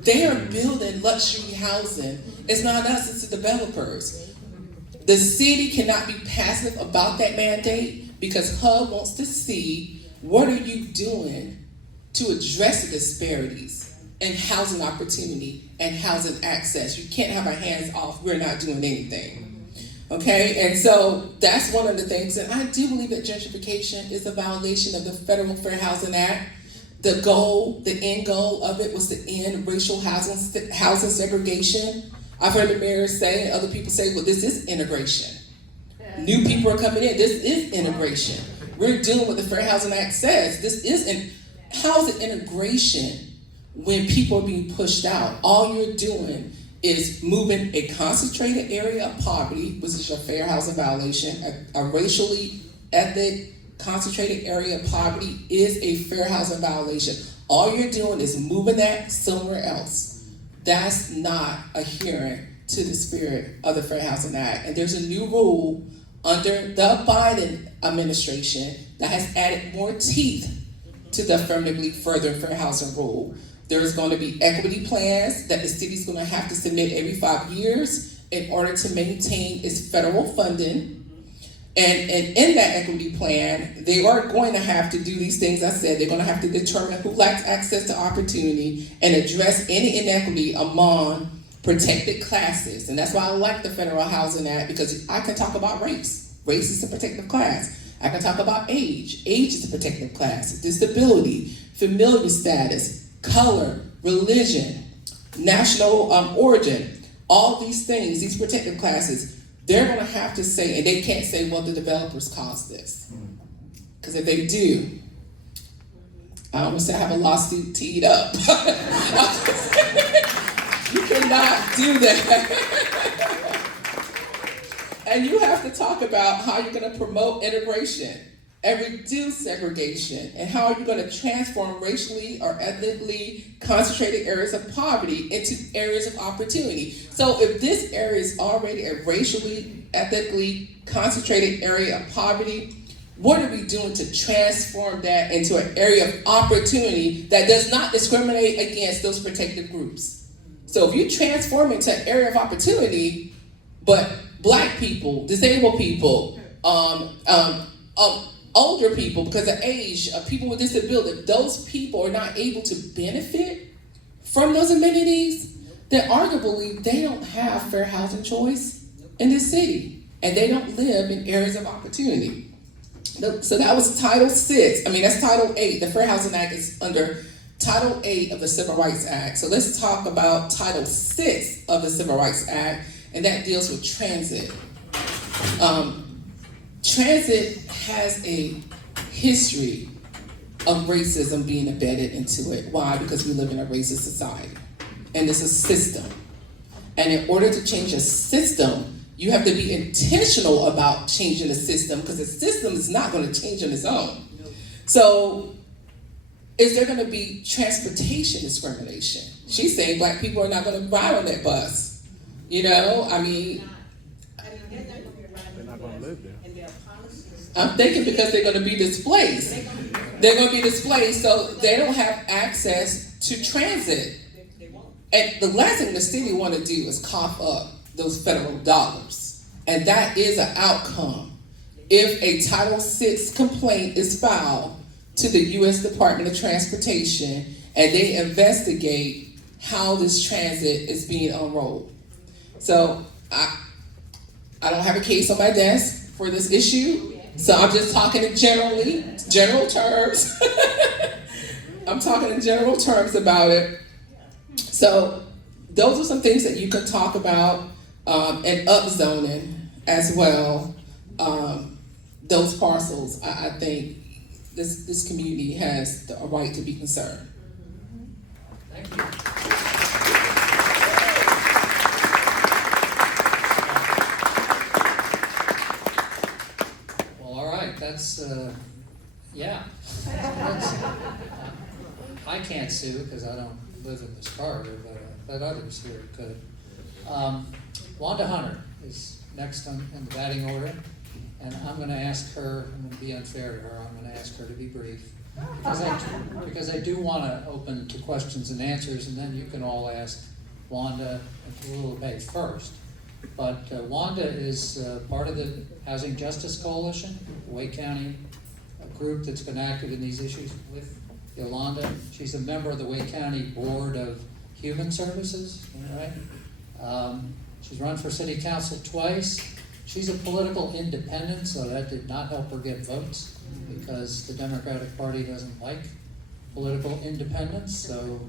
They are building luxury housing. It's not us, it's the developers. The city cannot be passive about that mandate because HUD wants to see what are you doing to address the disparities in housing opportunity and housing access. You can't have our hands off, we're not doing anything. Okay, and so that's one of the things, and I do believe that gentrification is a violation of the Federal Fair Housing Act. The goal, the end goal of it was to end racial housing segregation. I've heard the mayor say, and other people say, well, this is integration. New people are coming in, this is integration. We're doing what the Fair Housing Act says. This is housing integration when people are being pushed out. All you're doing is moving a concentrated area of poverty, which is a fair housing violation. A racially ethnic concentrated area of poverty is a fair housing violation. All you're doing is moving that somewhere else. That's not adherent to the spirit of the Fair Housing Act. And there's a new rule under the Biden administration that has added more teeth to the affirmatively further fair housing rule. There's going to be equity plans that the city's going to have to submit every 5 years in order to maintain its federal funding. And in that equity plan, they are going to have to do these things I said. They're going to have to determine who lacks access to opportunity and address any inequity among protected classes. And that's why I like the Federal Housing Act, because I can talk about race. Race is a protected class. I can talk about age. Age is a protected class. Disability, familial status, color, religion, national origin, all these things, these protected classes, they're going to have to say, and they can't say, well, the developers caused this. Because if they do, I almost say I have a lawsuit teed up. You cannot do that. And you have to talk about how you're going to promote integration and reduce segregation, and how are you going to transform racially or ethnically concentrated areas of poverty into areas of opportunity. So if this area is already a racially, ethnically concentrated area of poverty, what are we doing to transform that into an area of opportunity that does not discriminate against those protected groups? So if you transform into an area of opportunity, but Black people, disabled people, older people because of age, people with disability, those people are not able to benefit from those amenities, then arguably they don't have fair housing choice in this city, and they don't live in areas of opportunity. So that was Title VI. That's Title VIII. The Fair Housing Act is under Title VIII of the Civil Rights Act. So let's talk about Title VI of the Civil Rights Act, and that deals with transit. Transit has a history of racism being embedded into it. Why? Because we live in a racist society, and it's a system. And in order to change a system, you have to be intentional about changing the system, because the system is not going to change on its own. So, is there going to be transportation discrimination? She's saying Black people are not going to ride on that bus. They're not gonna live there. I'm thinking because they're going to be displaced. They're going to be displaced, so they don't have access to transit. And the last thing the city want to do is cough up those federal dollars. And that is an outcome if a Title VI complaint is filed to the U.S. Department of Transportation and they investigate how this transit is being unrolled. So I don't have a case on my desk for this issue. So I'm just talking in general terms. I'm talking in general terms about it. So those are some things that you could talk about, and upzoning as well. Those parcels, I think this community has a right to be concerned. Thank you. That's, yeah. I can't sue because I don't live in this corridor, but others here could. Wanda Hunter is next in the batting order, and I'm going to ask her, I'm going to be unfair to her, I'm going to ask her to be brief, because I do want to open to questions and answers, and then you can all ask Wanda a little bit first. But Wanda is part of the Housing Justice Coalition, the Wake County group that's been active in these issues with Yolanda. She's a member of the Wake County Board of Human Services, right? She's run for city council twice. She's a political independent, so that did not help her get votes because the Democratic Party doesn't like political independence, so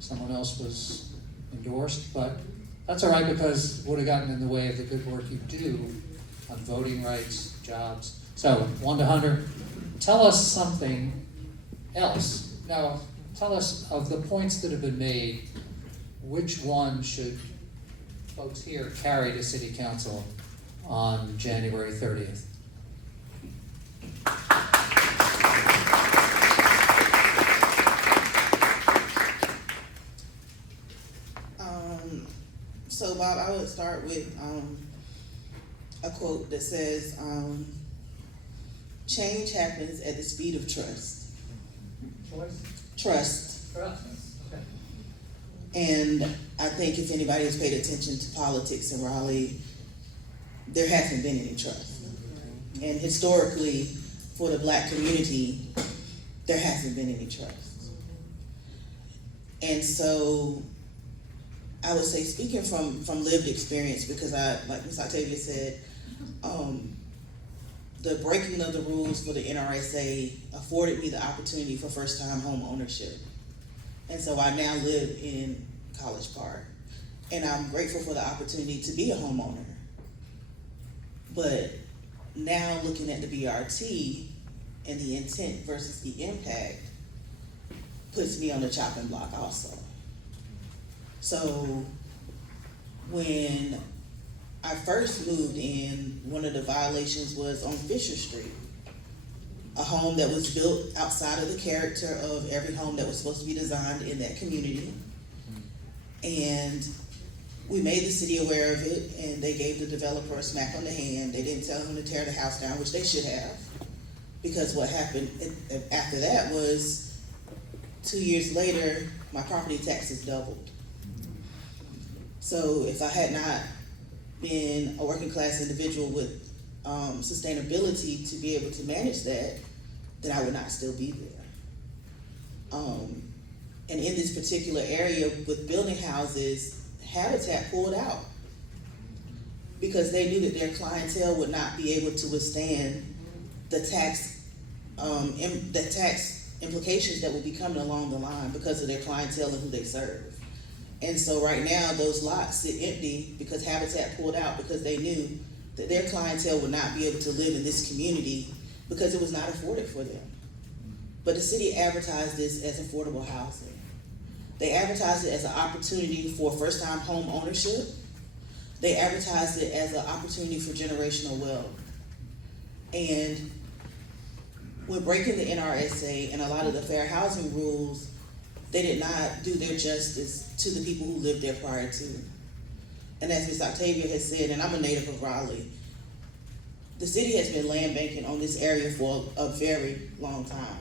someone else was endorsed, but that's all right because it would have gotten in the way of the good work you do on voting rights, jobs. So, Wanda Hunter, tell us something else. Now, tell us of the points that have been made, which one should folks here carry to City Council on January 30th? So Bob, I would start with a quote that says, change happens at the speed of trust. Trust. Okay. And I think if anybody has paid attention to politics in Raleigh, there hasn't been any trust. And historically, for the Black community, there hasn't been any trust. And so, I would say, speaking from lived experience, because like Ms. Octavia said, the breaking of the rules for the NRSA afforded me the opportunity for first-time home ownership. And so I now live in College Park, and I'm grateful for the opportunity to be a homeowner. But now looking at the BRT and the intent versus the impact puts me on the chopping block also. So when I first moved in, one of the violations was on Fisher Street, a home that was built outside of the character of every home that was supposed to be designed in that community. And we made the city aware of it, and they gave the developer a smack on the hand. They didn't tell him to tear the house down, which they should have, because what happened after that was 2 years later, my property taxes doubled. So if I had not been a working class individual with sustainability to be able to manage that, then I would not still be there. And in this particular area with building houses, Habitat pulled out because they knew that their clientele would not be able to withstand the tax implications that would be coming along the line because of their clientele and who they serve. And so right now, those lots sit empty because Habitat pulled out because they knew that their clientele would not be able to live in this community because it was not afforded for them. But the city advertised this as affordable housing. They advertised it as an opportunity for first-time home ownership. They advertised it as an opportunity for generational wealth. And when breaking the NRSA and a lot of the fair housing rules, they did not do their justice to the people who lived there prior to. And as Ms. Octavia has said, and I'm a native of Raleigh, the city has been land banking on this area for a very long time.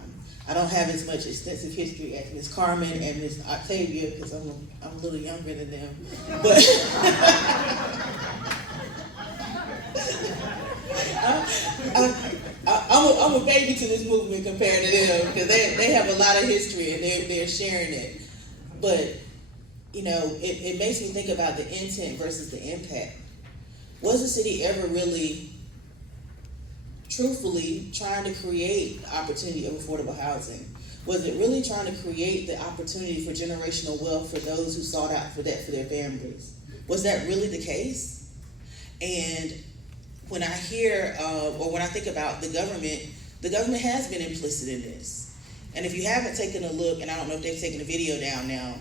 I don't have as much extensive history as Ms. Carmen and Ms. Octavia because I'm a little younger than them. But I'm a baby to this movement compared to them because they have a lot of history and they're sharing it. But, you know, it makes me think about the intent versus the impact. Was the city ever really truthfully trying to create the opportunity of affordable housing? Was it really trying to create the opportunity for generational wealth for those who sought out for that for their families? Was that really the case? And when I hear, or when I think about the government has been implicit in this. And if you haven't taken a look, and I don't know if they've taken the video down now,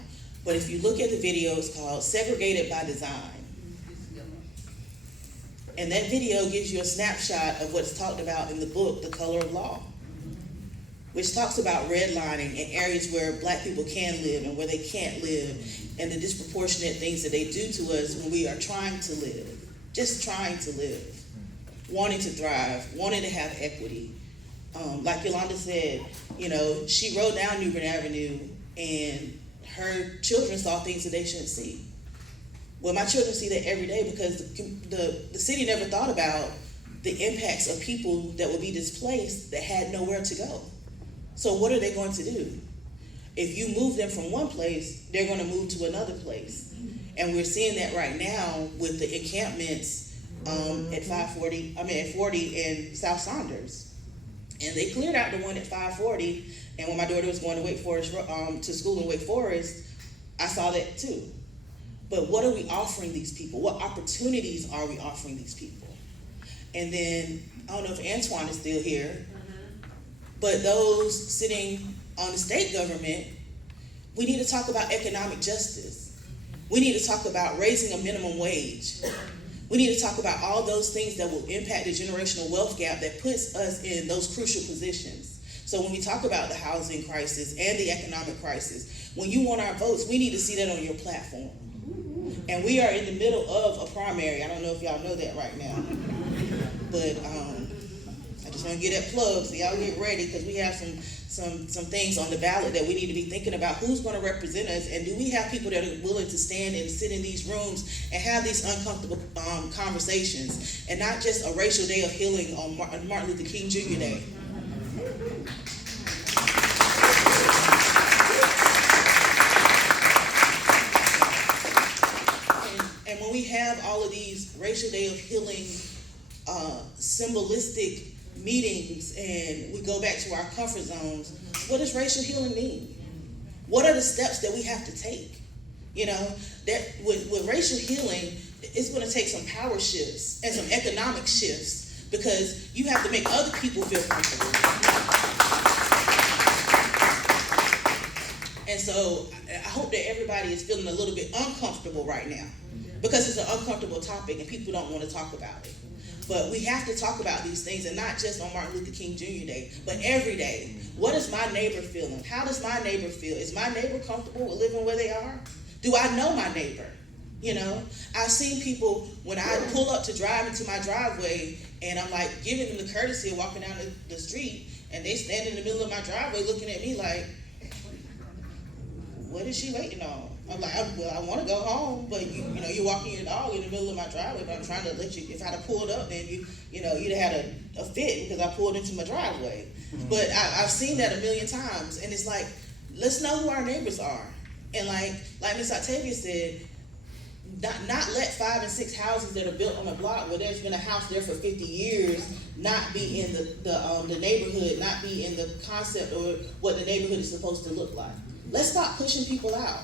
but if you look at the video, it's called Segregated by Design. And that video gives you a snapshot of what's talked about in the book, The Color of Law, which talks about redlining in areas where Black people can live and where they can't live, and the disproportionate things that they do to us when we are trying to live, just trying to live, wanting to thrive, wanting to have equity. Like Yolanda said, you know, she rode down Newbern Avenue and her children saw things that they shouldn't see. Well, my children see that every day because the city never thought about the impacts of people that would be displaced that had nowhere to go. So what are they going to do? If you move them from one place, they're going to move to another place. And we're seeing that right now with the encampments at 40 in South Saunders. And they cleared out the one at 540. And when my daughter was going to Wake Forest, to school in Wake Forest, I saw that too. But what are we offering these people? What opportunities are we offering these people? And then, I don't know if Antoine is still here, but those sitting on the state government, we need to talk about economic justice. We need to talk about raising a minimum wage. We need to talk about all those things that will impact the generational wealth gap that puts us in those crucial positions. So when we talk about the housing crisis and the economic crisis, when you want our votes, we need to see that on your platform. And we are in the middle of a primary. I don't know if y'all know that right now. But I Just want to get that plug, so y'all get ready, because we have some things on the ballot that we need to be thinking about. Who's going to represent us, and do we have people that are willing to stand and sit in these rooms and have these uncomfortable conversations, and not just a racial day of healing on Martin Luther King Jr. Day. And when we have all of these racial day of healing symbolistic meetings, and we go back to our comfort zones, what does racial healing mean? What are the steps that we have to take? You know, that with racial healing, it's going to take some power shifts and some economic shifts, because you have to make other people feel comfortable. And so I hope that everybody is feeling a little bit uncomfortable right now, because it's an uncomfortable topic and people don't want to talk about it. But we have to talk about these things, and not just on Martin Luther King Jr. Day, but every day. What is my neighbor feeling? How does my neighbor feel? Is my neighbor comfortable with living where they are? Do I know my neighbor? You know, I've seen people, when I pull up to drive into my driveway, and I'm like giving them the courtesy of walking down the street, and they stand in the middle of my driveway looking at me like, what is she waiting on? I'm like, well, I want to go home, but you know, you're walking your dog in the middle of my driveway, but I'm trying to let you, if I'd have pulled up, then you know, you'd have had a fit because I pulled into my driveway. Mm-hmm. But I've seen that a million times, and it's like, let's know who our neighbors are. And like Ms. Octavia said, not let 5 and 6 houses that are built on a block where there's been a house there for 50 years not be in the neighborhood, not be in the concept or what the neighborhood is supposed to look like. Let's stop pushing people out.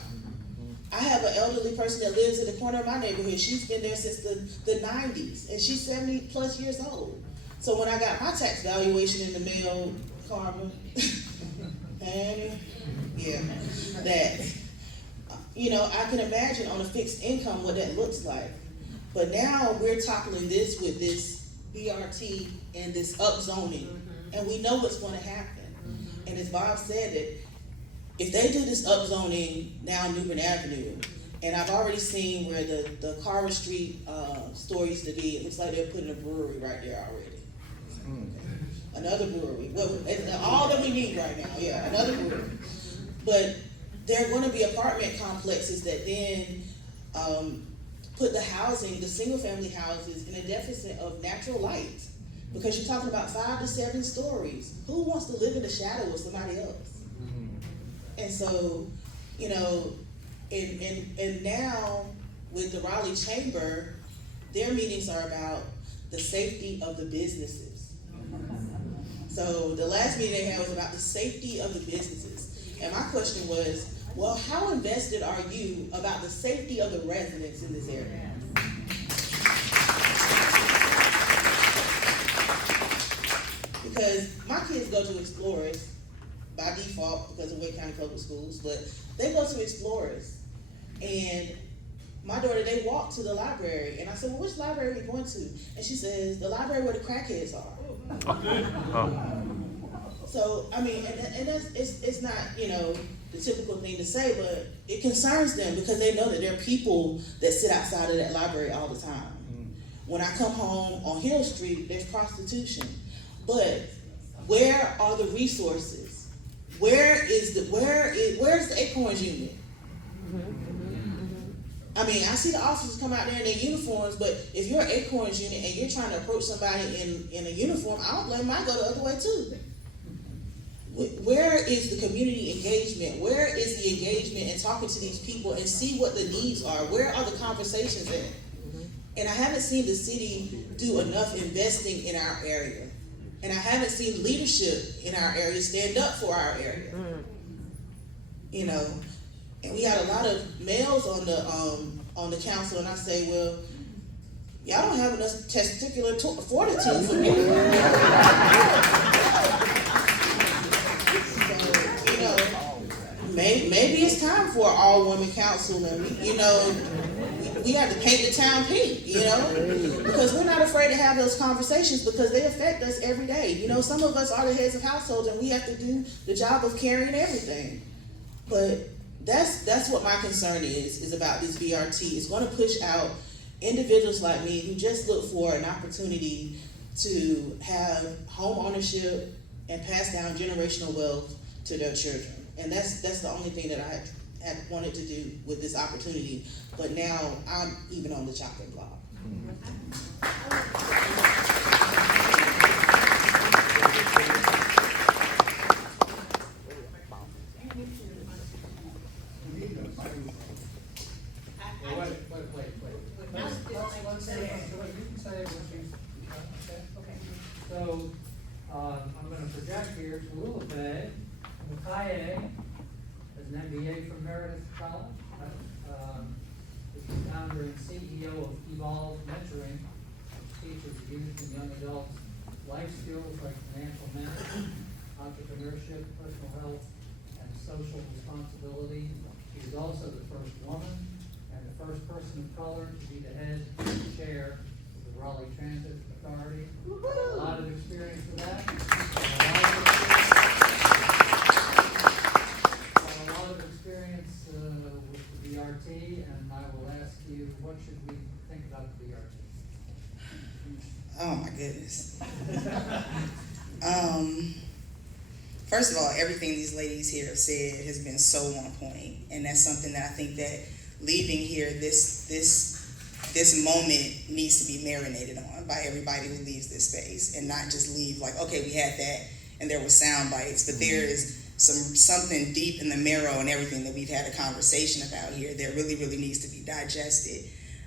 I have an elderly person that lives in the corner of my neighborhood. She's been there since the 90s, and she's 70 plus years old. So when I got my tax valuation in the mail, Karma, and yeah, that, you know, I can imagine on a fixed income what that looks like. But now we're toppling this with this BRT and this upzoning, and we know what's going to happen. And as Bob said, that if they do this upzoning now Newbern Avenue, and I've already seen where the Carver Street store used to be, it looks like they're putting a brewery right there already. Another brewery. Well, all that we need right now, yeah, another brewery. But there are going to be apartment complexes that then put the housing, the single family houses, in a deficit of natural light. Because you're talking about 5 to 7 stories. Who wants to live in the shadow of somebody else? And so, you know, and now with the Raleigh Chamber, their meetings are about the safety of the businesses. So the last meeting they had was about the safety of the businesses. And my question was, well, how invested are you about the safety of the residents in this area? Because my kids go to Explorers by default because of Wake County Public Schools, but they go to Explorers. And my daughter, they walk to the library, and I said, well, which library are you going to? And she says, the library where the crackheads are. So, I mean, and that's, it's not, you know, the typical thing to say, but it concerns them because they know that there are people that sit outside of that library all the time. When I come home on Hill Street, there's prostitution. But where are the resources? Where's the Acorns unit? I mean, I see the officers come out there in their uniforms, but if you're an Acorns unit and you're trying to approach somebody in a uniform, I don't blame them, I go the other way too. Where is the community engagement? Where is the engagement in talking to these people and see what the needs are? Where are the conversations at? And I haven't seen the city do enough investing in our area. And I haven't seen leadership in our area stand up for our area. You know, and we had a lot of males on the council, and I say, well, y'all don't have enough testicular fortitude for me. So, you know, maybe it's time for an all-woman council, and we have to paint the town pink, you know, because we're not afraid to have those conversations because they affect us every day. You know, some of us are the heads of households, and we have to do the job of carrying everything. But that's what my concern is about this BRT. It's going to push out individuals like me who just look for an opportunity to have home ownership and pass down generational wealth to their children. And that's the only thing that I had wanted to do with this opportunity, but now I'm even on the chopping block. So, I'm gonna project here, Tulupe Mukaye is an MBA from Meredith College. Is the founder and CEO of Evolve Mentoring, which teaches youth and young adults life skills like financial management, entrepreneurship, personal health, and social responsibility. She is also the first woman and the first person of color to be the head chair of the Raleigh Transit Authority. A lot of experience with that. A lot of experience with the BRT, and I will ask you, what should we think about the BRT? Oh my goodness. First of all, everything these ladies here have said has been so on point, and that's something that I think that leaving here, this moment needs to be marinated on by everybody who leaves this space, and not just leave like, okay, we had that and there were sound bites, but there is something deep in the marrow and everything that we've had a conversation about here that really, really needs to be digested.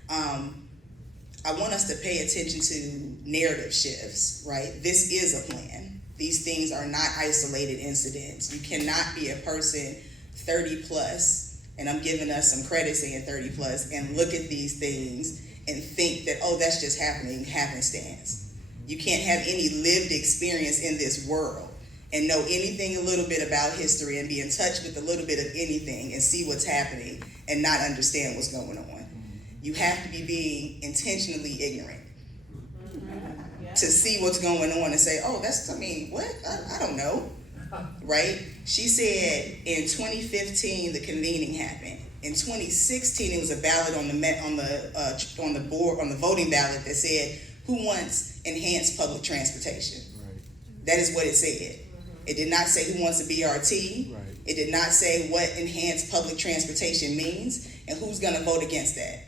I want us to pay attention to narrative shifts, right? This is a plan. These things are not isolated incidents. You cannot be a person 30 plus, and I'm giving us some credit saying 30 plus, and look at these things and think that, oh, that's just happening happenstance. You can't have any lived experience in this world and know anything a little bit about history and be in touch with a little bit of anything and see what's happening and not understand what's going on. You have to be being intentionally ignorant to see what's going on and say, oh, what? I don't know, right? She said in 2015 the convening happened. In 2016 it was a ballot on the voting ballot that said, who wants enhanced public transportation? Right. That is what it said. It did not say who wants a BRT. Right. It did not say what enhanced public transportation means and who's gonna vote against that.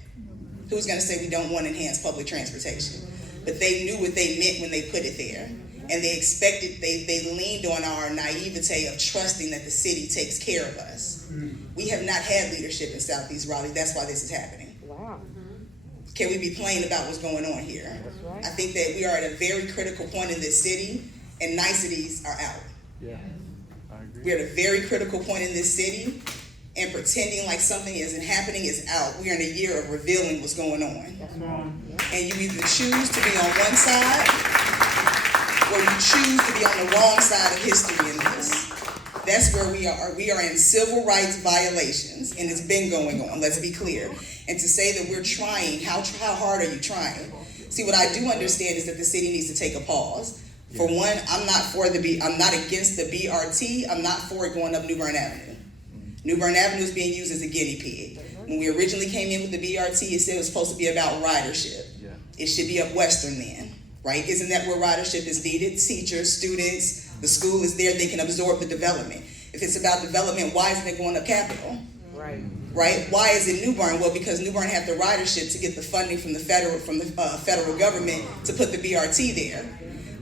Who's gonna say we don't want enhanced public transportation? But they knew what they meant when they put it there. And they expected, they leaned on our naivete of trusting that the city takes care of us. We have not had leadership in Southeast Raleigh. That's why this is happening. Wow. Can we be plain about what's going on here? That's right. I think that we are at a very critical point in this city, and niceties are out. Yeah, I agree. We're at a very critical point in this city, and pretending like something isn't happening is out. We are in a year of revealing what's going on. That's right. Yeah. And you either choose to be on one side, or you choose to be on the wrong side of history in this. That's where we are. We are in civil rights violations, and it's been going on, let's be clear. And to say that we're trying, how hard are you trying? See, what I do understand is that the city needs to take a pause. For one, I'm not against the BRT. I'm not for it going up New Bern Avenue. New Bern Avenue is being used as a guinea pig. When we originally came in with the BRT, it said it was supposed to be about ridership. Yeah. It should be up Western then, right? Isn't that where ridership is needed? Teachers, students, the school is there, they can absorb the development. If it's about development, why isn't it going up Capitol? Right. Right? Why is it New Bern? Well, because New Bern had the ridership to get the funding from the federal government to put the BRT there.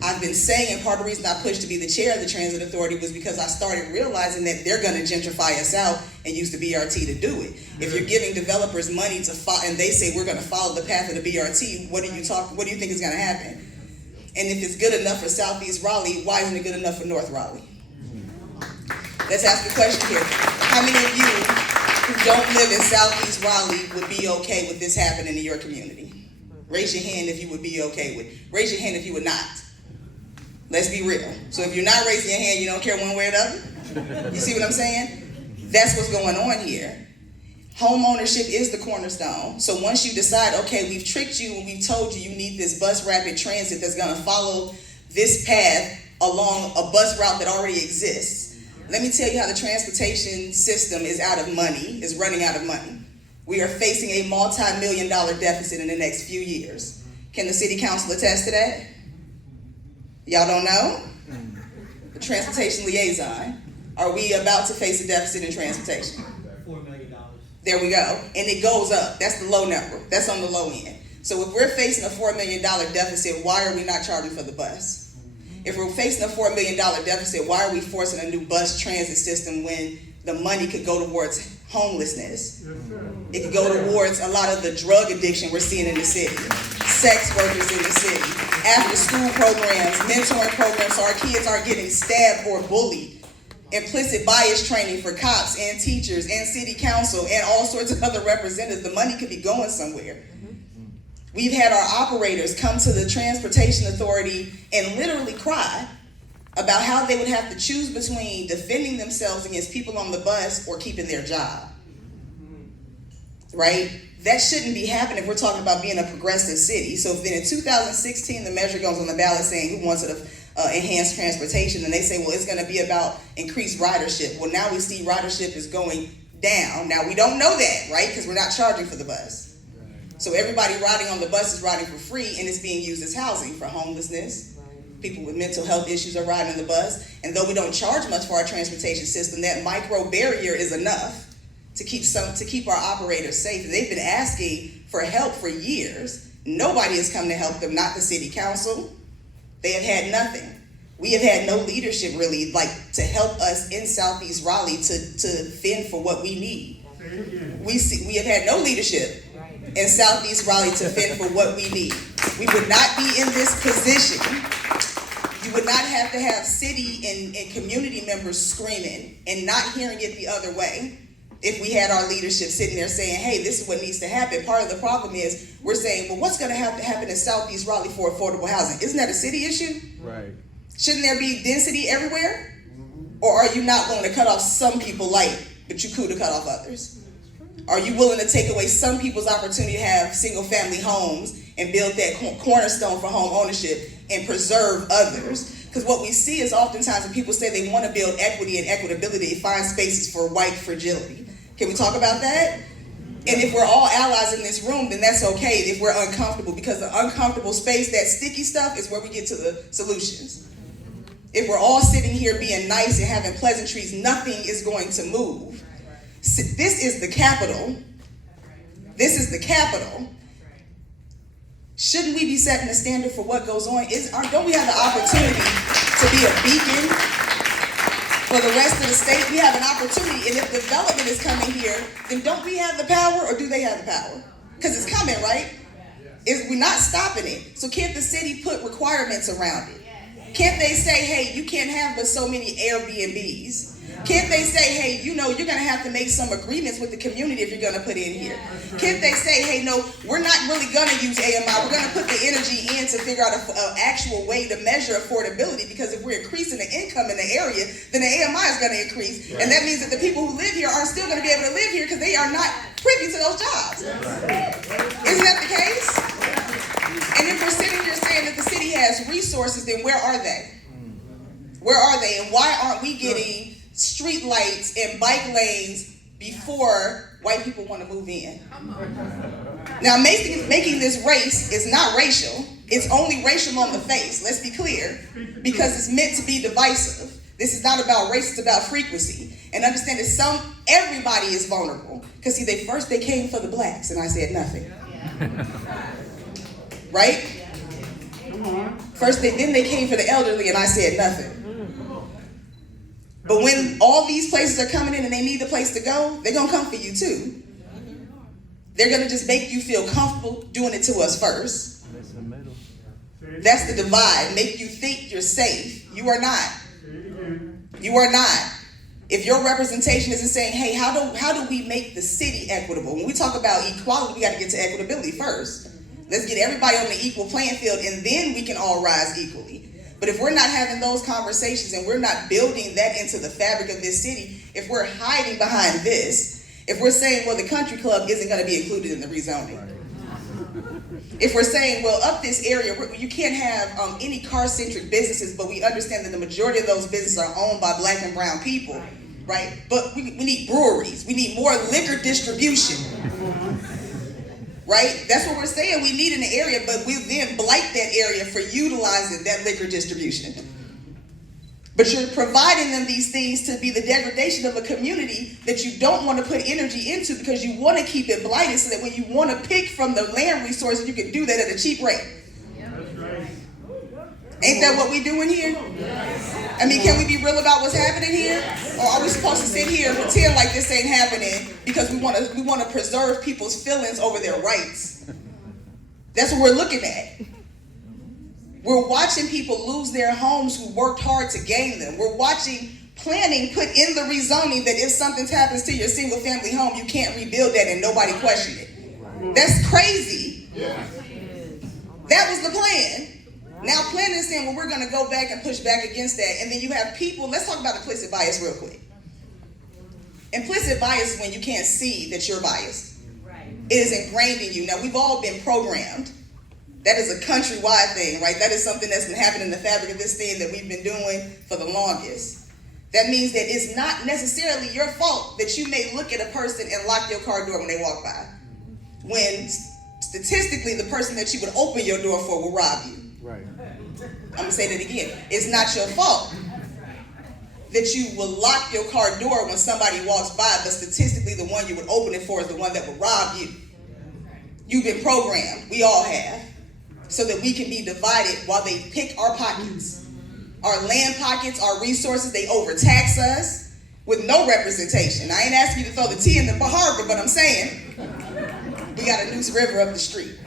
I've been saying, and part of the reason I pushed to be the chair of the Transit Authority was because I started realizing that they're going to gentrify us out and use the BRT to do it. If you're giving developers money to and they say we're going to follow the path of the BRT, what do you think is going to happen? And if it's good enough for Southeast Raleigh, why isn't it good enough for North Raleigh? Let's ask the question here. How many of you who don't live in Southeast Raleigh would be okay with this happening in your community? Raise your hand if you would be okay with it. Raise your hand if you would not. Let's be real. So if you're not raising your hand, you don't care one way or the other? You see what I'm saying? That's what's going on here. Home ownership is the cornerstone. So once you decide, okay, we've tricked you and we've told you need this bus rapid transit that's going to follow this path along a bus route that already exists. Let me tell you how the transportation system is out of money, is running out of money. We are facing a multi-million-dollar deficit in the next few years. Can the city council attest to that? Y'all don't know? The transportation liaison. Are we about to face a deficit in transportation? $4 million. There we go. And it goes up. That's the low number. That's on the low end. So if we're facing a $4 million deficit, why are we not charging for the bus? If we're facing a $4 million deficit, why are we forcing a new bus transit system when the money could go towards homelessness? It could go towards a lot of the drug addiction we're seeing in the city, sex workers in the city, after school programs, mentoring programs so our kids aren't getting stabbed or bullied, implicit bias training for cops and teachers and city council and all sorts of other representatives. The money could be going somewhere. We've had our operators come to the Transportation Authority and literally cry about how they would have to choose between defending themselves against people on the bus or keeping their job. Right? That shouldn't be happening if we're talking about being a progressive city. So then in 2016, the measure goes on the ballot saying who wants to enhance transportation, and they say, well, it's going to be about increased ridership. Well, now we see ridership is going down. Now, we don't know that, right? Because we're not charging for the bus. So everybody riding on the bus is riding for free, and it's being used as housing for homelessness. People with mental health issues are riding on the bus. And though we don't charge much for our transportation system, that micro barrier is enough to keep our operators safe. And they've been asking for help for years. Nobody has come to help them, not the city council. They have had nothing. We have had no leadership really, like, to help us in Southeast Raleigh to fend for what we need. We have had no leadership in Southeast Raleigh to fend for what we need. We would not be in this position. You would not have to have city and community members screaming and not hearing it the other way if we had our leadership sitting there saying, hey, this is what needs to happen. Part of the problem is we're saying, well, what's going to have to happen in Southeast Raleigh for affordable housing? Isn't that a city issue? Right. Shouldn't there be density everywhere? Or are you not going to cut off some people light, but you cool to cut off others? Are you willing to take away some people's opportunity to have single family homes and build that cornerstone for home ownership and preserve others? Because what we see is oftentimes when people say they want to build equity and equitability, they find spaces for white fragility. Can we talk about that? And if we're all allies in this room, then that's okay if we're uncomfortable, because the uncomfortable space, that sticky stuff, is where we get to the solutions. If we're all sitting here being nice and having pleasantries, nothing is going to move. This is the capital. This is the capital. Shouldn't we be setting the standard for what goes on? Don't we have the opportunity to be a beacon for the rest of the state? We have an opportunity, and if development is coming here, then don't we have the power, or do they have the power? Because it's coming, right? We're not stopping it. So can't the city put requirements around it? Can't they say, hey, you can't have but so many Airbnbs? Can't they say, hey, you're going to have to make some agreements with the community if you're going to put in here? Can't they say, hey, no, we're not really going to use AMI. We're going to put the energy in to figure out an actual way to measure affordability, because if we're increasing the income in the area, then the AMI is going to increase. And that means that the people who live here are still going to be able to live here because they are not privy to those jobs. Isn't that the case? And if we're sitting here saying that the city has resources, then where are they? Where are they? And why aren't we getting street lights and bike lanes before white people want to move in? Now, making this race is not racial. It's only racial on the face. Let's be clear, because it's meant to be divisive. This is not about race, it's about frequency. And understand that everybody is vulnerable. Because see, they came for the blacks, and I said nothing. Right? Then they came for the elderly, and I said nothing. But when all these places are coming in and they need a place to go, they're going to come for you too. They're going to just make you feel comfortable doing it to us first. That's the divide. Make you think you're safe. You are not. You are not. If your representation isn't saying, hey, how do we make the city equitable? When we talk about equality, we got to get to equitability first. Let's get everybody on the equal playing field, and then we can all rise equally. But if we're not having those conversations and we're not building that into the fabric of this city, if we're hiding behind this, if we're saying, well, the country club isn't going to be included in the rezoning. If we're saying, well, up this area, you can't have any car-centric businesses, but we understand that the majority of those businesses are owned by black and brown people, right? But we need breweries. We need more liquor distribution. right? That's what we're saying we need in the area, but we then blight that area for utilizing that liquor distribution. But you're providing them these things to be the degradation of a community that you don't want to put energy into because you want to keep it blighted so that when you want to pick from the land resources, you can do that at a cheap rate. Ain't that what we doing here? I mean, can we be real about what's happening here? Or are we supposed to sit here and pretend like this ain't happening because we want to preserve people's feelings over their rights? That's what we're looking at. We're watching people lose their homes who worked hard to gain them. We're watching planning put in the rezoning that if something happens to your single family home, you can't rebuild that and nobody question it. That's crazy. That was the plan. Now planning is saying, well, we're going to go back and push back against that. And then you have people, let's talk about implicit bias real quick. Implicit bias is when you can't see that you're biased. It is ingrained in you. Now, we've all been programmed. That is a countrywide thing, right? That is something that's been happening in the fabric of this thing that we've been doing for the longest. That means that it's not necessarily your fault that you may look at a person and lock your car door when they walk by. When statistically, the person that you would open your door for will rob you. Right. I'm gonna say that again. It's not your fault that you will lock your car door when somebody walks by, but statistically the one you would open it for is the one that would rob you. You've been programmed, we all have, so that we can be divided while they pick our pockets. Our land pockets, our resources, they overtax us with no representation. I ain't asking you to throw the tea in the harbor, but I'm saying we got a Neuse River up the street.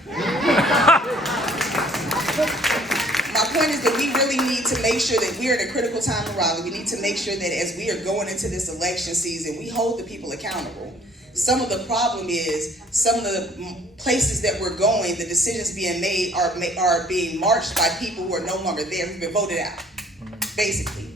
My point is that we really need to make sure that we're in a critical time in Raleigh. We need to make sure that as we are going into this election season, we hold the people accountable. Some of the problem is some of the places that we're going, the decisions being made are being marched by people who are no longer there, who've been voted out, basically.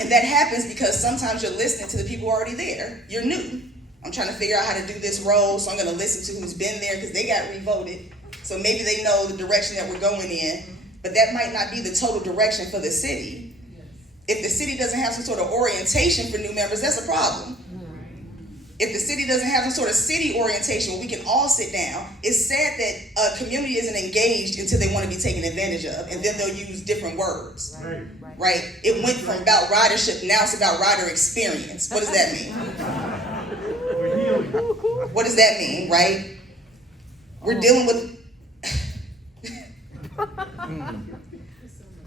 And that happens because sometimes you're listening to the people who are already there. You're new. I'm trying to figure out how to do this role, so I'm going to listen to who's been there because they got revoted. So maybe they know the direction that we're going in, but that might not be the total direction for the city. If the city doesn't have some sort of orientation for new members, that's a problem. If the city doesn't have some sort of city orientation where we can all sit down, it's sad that a community isn't engaged until they want to be taken advantage of, and then they'll use different words, right? It went from about ridership, now it's about rider experience. What does that mean? What does that mean, right? We're dealing with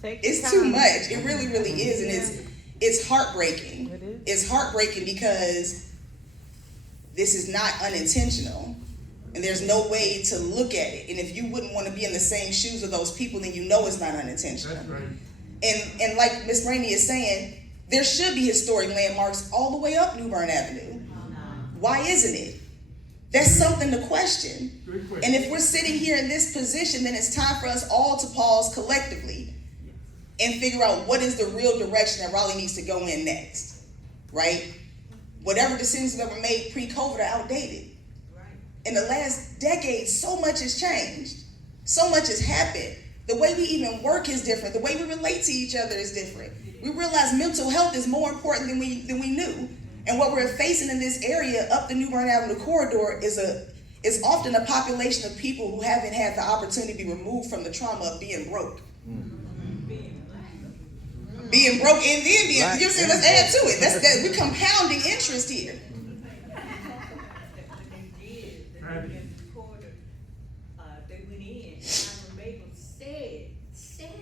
it's too much. It really, really is, and it's heartbreaking. It's heartbreaking because this is not unintentional, and there's no way to look at it. And if you wouldn't want to be in the same shoes of those people, then you know it's not unintentional. That's right. And like Ms. Rainey is saying, there should be historic landmarks all the way up New Bern Avenue. Why isn't it? That's something to question. And if we're sitting here in this position, then it's time for us all to pause collectively and figure out what is the real direction that Raleigh needs to go in next, right? Whatever decisions that were made pre-COVID are outdated. In the last decade, so much has changed. So much has happened. The way we even work is different. The way we relate to each other is different. We realize mental health is more important than we knew. And what we're facing in this area up the New Bern Avenue corridor is often a population of people who haven't had the opportunity to be removed from the trauma of being broke. Being broke and then being, you know what I'm saying? Let's add to it. We're compounding interest here. They went in, and Ira Mabel said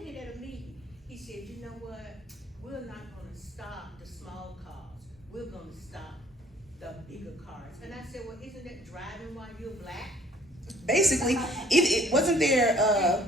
it at a meeting. He said, you know what? We're not gonna stop the small cars. We're gonna stop the bigger cars. And I said, well, isn't that driving while you're black? Basically, it wasn't there.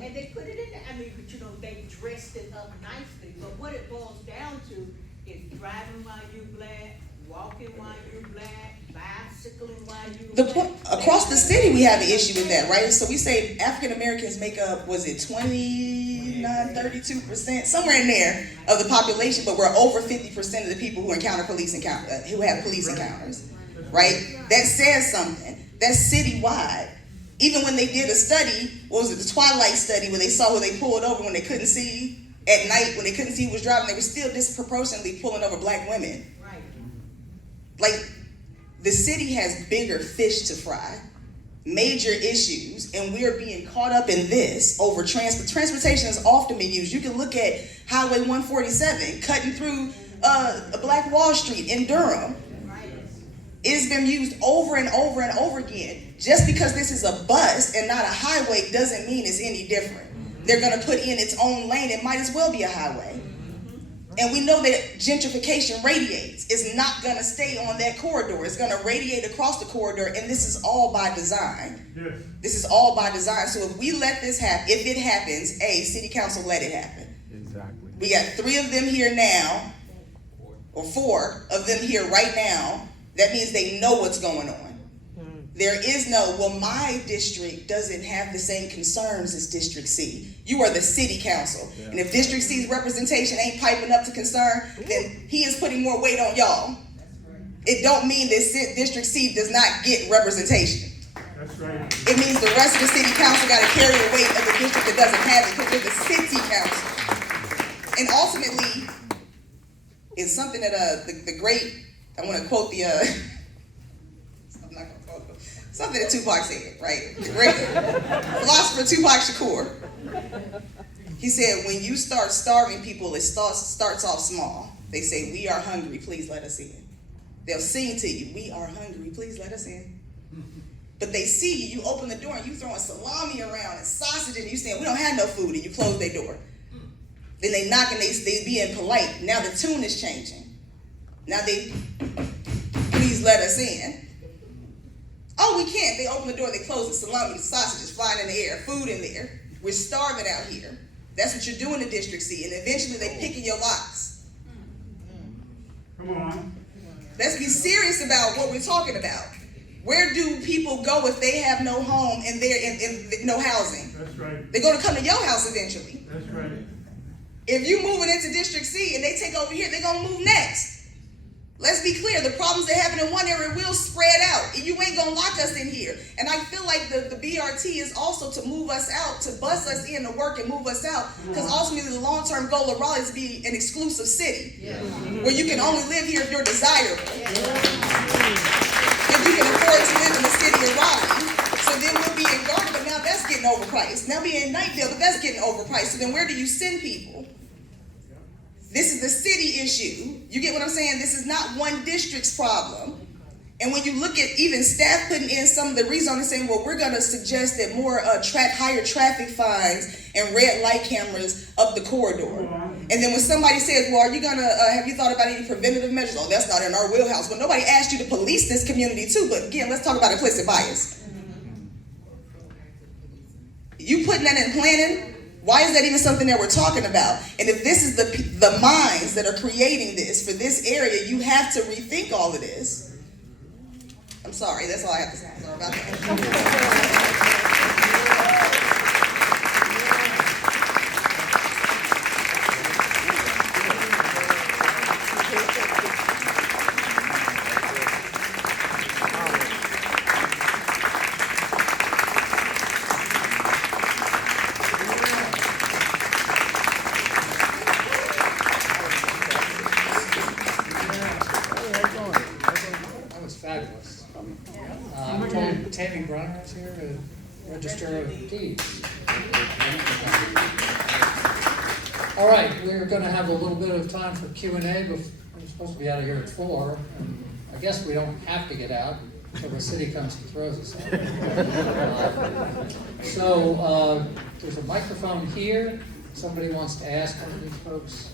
And they put it in there. I mean, but you know, they dressed it up nicely. But what it boils down to is driving while you're black, walking while you're black, bicycling while you're black. Across the city, we have an issue with that, right? So we say African Americans make up, was it 32%, somewhere in there of the population, but we're over 50% of the people who encounter who have police encounters, right? That says something. That's citywide. Even when they did a study, what was it, the Twilight study, where they saw who they pulled over when they couldn't see at night, when they couldn't see who was driving, they were still disproportionately pulling over black women. Right. Like, the city has bigger fish to fry major issues, and we're being caught up in this over transportation is often been used. You can look at Highway 147 cutting through Black Wall Street in Durham. It's been used over and over and over again. Just because this is a bus and not a highway doesn't mean it's any different. They're gonna put in its own lane. It might as well be a highway. And we know that gentrification radiates. It's not gonna stay on that corridor. It's gonna radiate across the corridor, and this is all by design. Yes. This is all by design. So if we let this happen, if it happens, City Council let it happen. Exactly. We got 3 of them here now, or 4 of them here right now. That means they know what's going on. There is no, well, my district doesn't have the same concerns as District C. You are the city council. Yeah. And if District C's representation ain't piping up to concern, then he is putting more weight on y'all. It don't mean that District C does not get representation. That's right. It means the rest of the city council gotta carry the weight of the district that doesn't have it, because they're the city council. And ultimately, it's something that the great, I wanna quote the, I'm not gonna quote them. Something that Tupac said, right? The great philosopher Tupac Shakur. He said, when you start starving people, it starts off small. They say, we are hungry, please let us in. They'll sing to you, we are hungry, please let us in. But they see you, you open the door and you throwing salami around and sausage and you saying, we don't have no food, and you close their door. Then they knock and they being polite. Now the tune is changing. Now they, please let us in. Oh, we can't. They open the door, they close the salami, the sausages flying in the air, food in there. We're starving out here. That's what you're doing to District C, and eventually they picking your locks. Come on. Let's be serious about what we're talking about. Where do people go if they have no home and they're in no housing? That's right. They're gonna come to your house eventually. That's right. If you moving into District C and they take over here, they're gonna move next. Let's be clear, the problems that happen in one area will spread out. And you ain't gonna lock us in here. And I feel like the BRT is also to move us out, to bus us in to work and move us out. Because ultimately the long-term goal of Raleigh is to be an exclusive city. Where you can only live here if you're desirable. If you can afford to live in the city of Raleigh. So then we'll be in Garden, but now that's getting overpriced. Now we're in Knightdale, but that's getting overpriced. So then where do you send people? This is the city issue. You get what I'm saying? This is not one district's problem. And when you look at even staff putting in some of the rezoning, saying, well, we're gonna suggest that more higher traffic fines and red light cameras up the corridor. And then when somebody says, well, are you gonna, have you thought about any preventative measures? Oh, that's not in our wheelhouse. But nobody asked you to police this community too. But again, let's talk about implicit bias. You putting that in planning? Why is that even something that we're talking about? And if this is the minds that are creating this for this area, you have to rethink all of this. I'm sorry, that's all I have to say. Sorry about that. That was fabulous. Tammy Brunner is here to register of deeds. All right, we're gonna have a little bit of time for Q&A, but we're supposed to be out of here at 4. And I guess we don't have to get out until the city comes and throws us out. So there's a microphone here. Somebody wants to ask one of these folks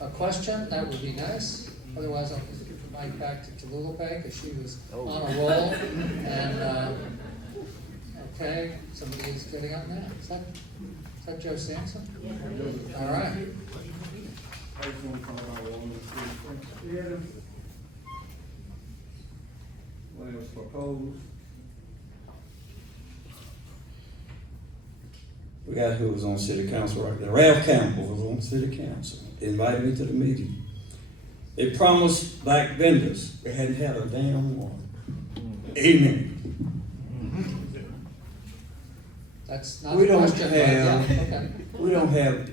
a question, that would be nice. Otherwise, I'll give the mic back to Tallulah, because she was on a roll. And, okay, somebody is getting up now. Is that Joe Sampson? All right. I just want to talk about one of the creative. When it was proposed. We got who was on city council right there. Ralph Campbell was on city council. They invited me to the meeting. They promised black vendors. They hadn't had a damn one. Amen. That's not We a don't question, but yeah, have, okay. we don't have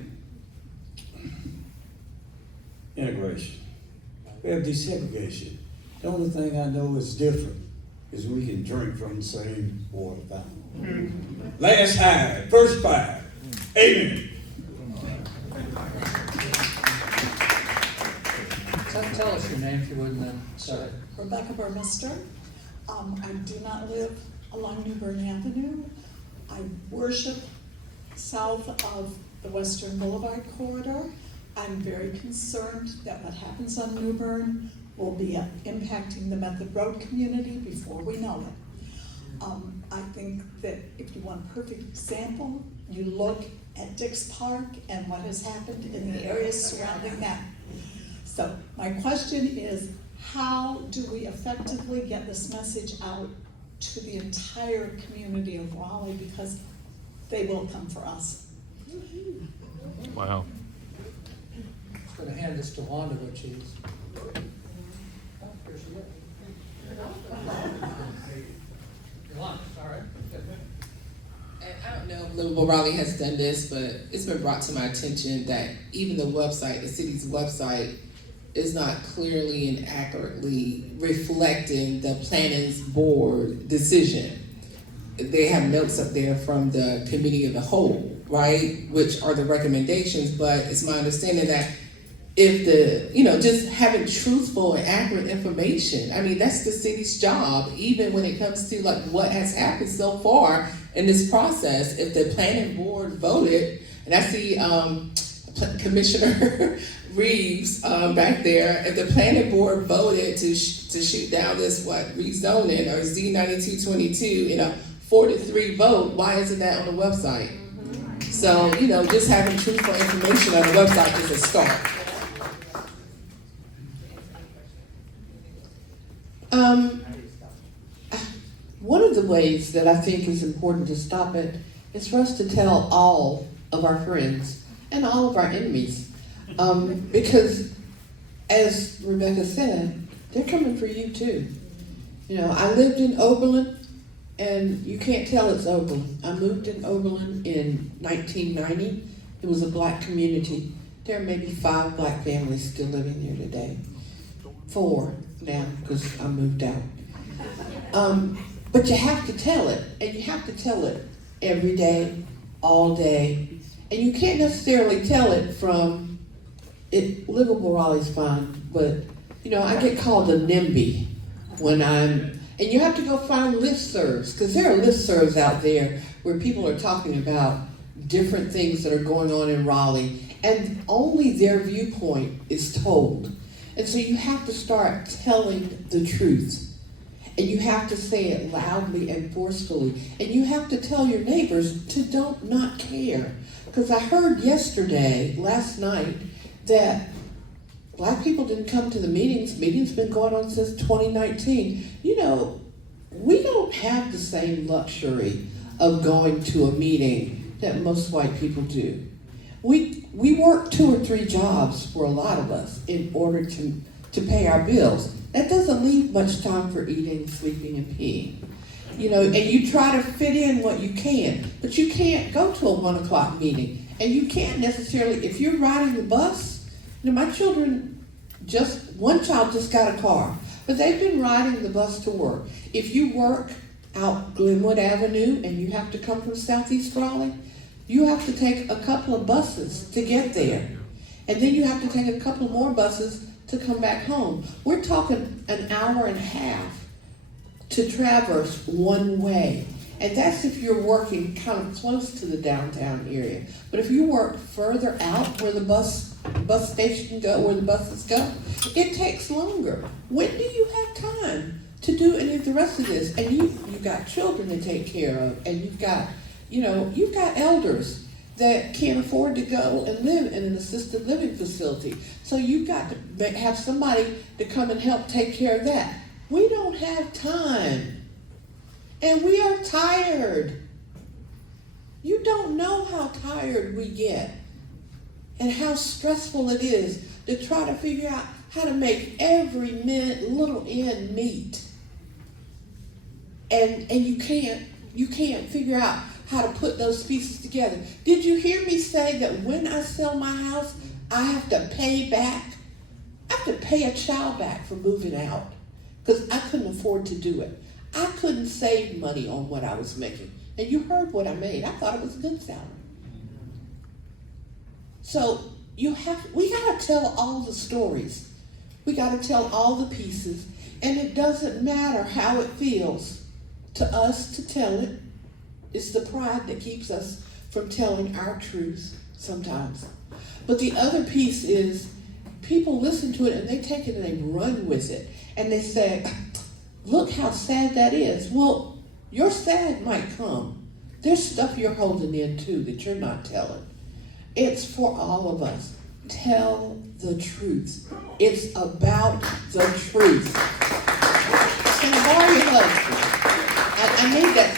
integration. We have desegregation. The only thing I know is different is we can drink from the same water fountain. Last high, first five. Amen. Tell us your name if you wouldn't then. Sorry. Rebecca Burmester. I do not live along New Bern Avenue. I worship south of the Western Boulevard corridor. I'm very concerned that what happens on New Bern will be impacting the Method Road community before we know it. I think that if you want a perfect example, you look at Dix Park and what has happened in the areas surrounding that. So my question is, how do we effectively get this message out to the entire community of Raleigh, because they will come for us? Wow. I'm gonna hand this to Wanda when she's. Oh, here she is. Yolanda, all right. And I don't know if Livable Raleigh has done this, but it's been brought to my attention that even the website, the city's website, is not clearly and accurately reflecting the planning board decision. They have notes up there from the committee of the whole, right? Which are the recommendations, but it's my understanding that if just having truthful and accurate information, I mean, that's the city's job, even when it comes to like what has happened so far in this process. If the planning board voted, and I see Commissioner Reeves back there, if the planning board voted to shoot down this rezoning or Z9222 in a 4-3 vote, why isn't that on the website? So, just having truthful information on the website is a start. One of the ways that I think is important to stop it is for us to tell all of our friends and all of our enemies. Because, as Rebecca said, they're coming for you too. I lived in Oberlin, and you can't tell it's Oberlin. I moved in Oberlin in 1990. It was a black community. There are maybe 5 black families still living there today. 4 now, because I moved out. But you have to tell it, and you have to tell it every day, all day. And you can't necessarily tell it from Livable Raleigh's fine, but I get called a NIMBY and you have to go find listservs, because there are listservs out there where people are talking about different things that are going on in Raleigh, and only their viewpoint is told. And so you have to start telling the truth. And you have to say it loudly and forcefully. And you have to tell your neighbors to don't not care. Because I heard last night, that black people didn't come to the meetings. Meetings been going on since 2019. We don't have the same luxury of going to a meeting that most white people do. We work 2 or 3 jobs for a lot of us in order to pay our bills. That doesn't leave much time for eating, sleeping, and peeing. And you try to fit in what you can, but you can't go to a 1 o'clock meeting. And you can't necessarily, if you're riding the bus, my children, one child just got a car, but they've been riding the bus to work. If you work out Glenwood Avenue and you have to come from Southeast Raleigh, you have to take a couple of buses to get there. And then you have to take a couple more buses to come back home. We're talking an hour and a half to traverse one way. And that's if you're working kind of close to the downtown area. But if you work further out where the bus station go, where the buses go, it takes longer. When do you have time to do any of the rest of this? And you've got children to take care of, and you've got elders that can't afford to go and live in an assisted living facility. So you've got to have somebody to come and help take care of that. We don't have time. And we are tired. You don't know how tired we get and how stressful it is to try to figure out how to make every little end meet. And you can't figure out how to put those pieces together. Did you hear me say that when I sell my house, I have to pay back? I have to pay a child back for moving out because I couldn't afford to do it. I couldn't save money on what I was making. And you heard what I made. I thought it was a good salary. So we gotta tell all the stories. We gotta tell all the pieces. And it doesn't matter how it feels to us to tell it. It's the pride that keeps us from telling our truth sometimes. But the other piece is people listen to it and they take it and they run with it. And they say, look how sad that is. Well, your sad might come. There's stuff you're holding in too that you're not telling. It's for all of us. Tell the truth. It's about the truth. Can I borrow your husband? I need that.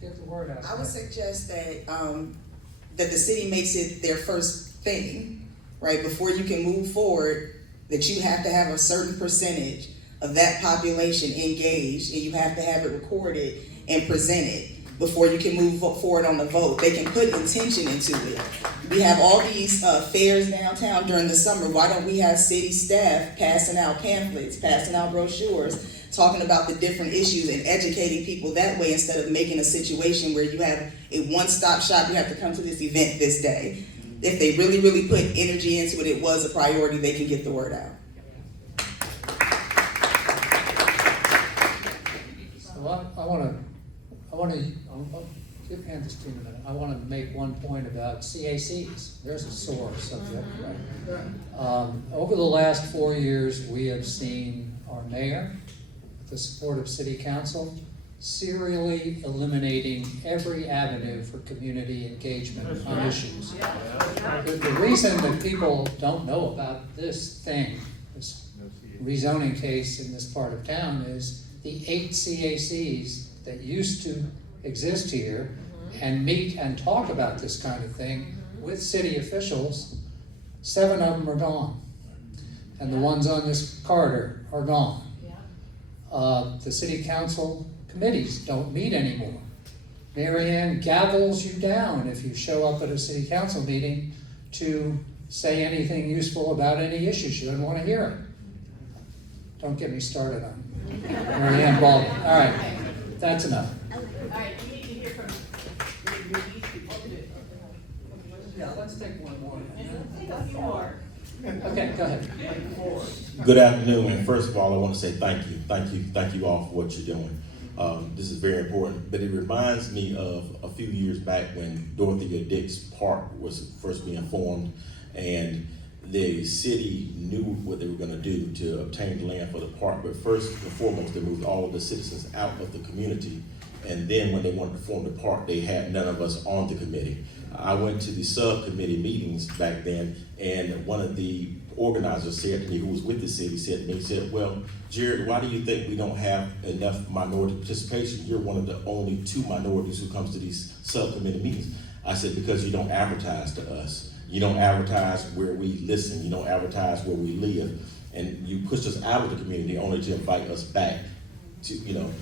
Get the word out. I would suggest that, that the city makes it their first thing, right? Before you can move forward, that you have to have a certain percentage of that population engaged, and you have to have it recorded and presented before you can move forward on the vote. They can put intention into it. We have all these fairs downtown during the summer. Why don't we have city staff passing out pamphlets, passing out brochures, talking about the different issues and educating people that way, instead of making a situation where you have a one-stop shop, you have to come to this event this day. If they really, really put energy into it, it was a priority, they can get the word out. So I want to give Candace 2 minutes. I want to make one point about CACs. There's a sore subject, right? Over the last 4 years, we have seen our mayor, with the support of city council, serially eliminating every avenue for community engagement on issues. The reason that people don't know about this thing, this rezoning case in this part of town, is the 8 CACs that used to exist here and meet and talk about this kind of thing with city officials, 7 of them are gone. And the ones on this corridor are gone. The city council committees don't meet anymore. Mary Ann gavels you down if you show up at a city council meeting to say anything useful about any issue. She doesn't want to hear it. Don't get me started on Mary Ann Baldwin. All right, that's enough. Alright, we need to hear from Yeah, let's take one more. Take a few more. Okay, go ahead. Good afternoon, and first of all, I want to say thank you all for what you're doing. This is very important, but it reminds me of a few years back when Dorothea Dix Park was first being formed, and the city knew what they were going to do to obtain the land for the park. But first and foremost, they moved all of the citizens out of the community, and then when they wanted to form the park, they had none of us on the committee. I went to the subcommittee meetings back then, and one of the organizers said to me, who was with the city, said to me, he said, well, Jared, why do you think we don't have enough minority participation? You're one of the only 2 minorities who comes to these subcommittee meetings. I said, because you don't advertise to us. You don't advertise where we listen. You don't advertise where we live. And you push us out of the community only to invite us back.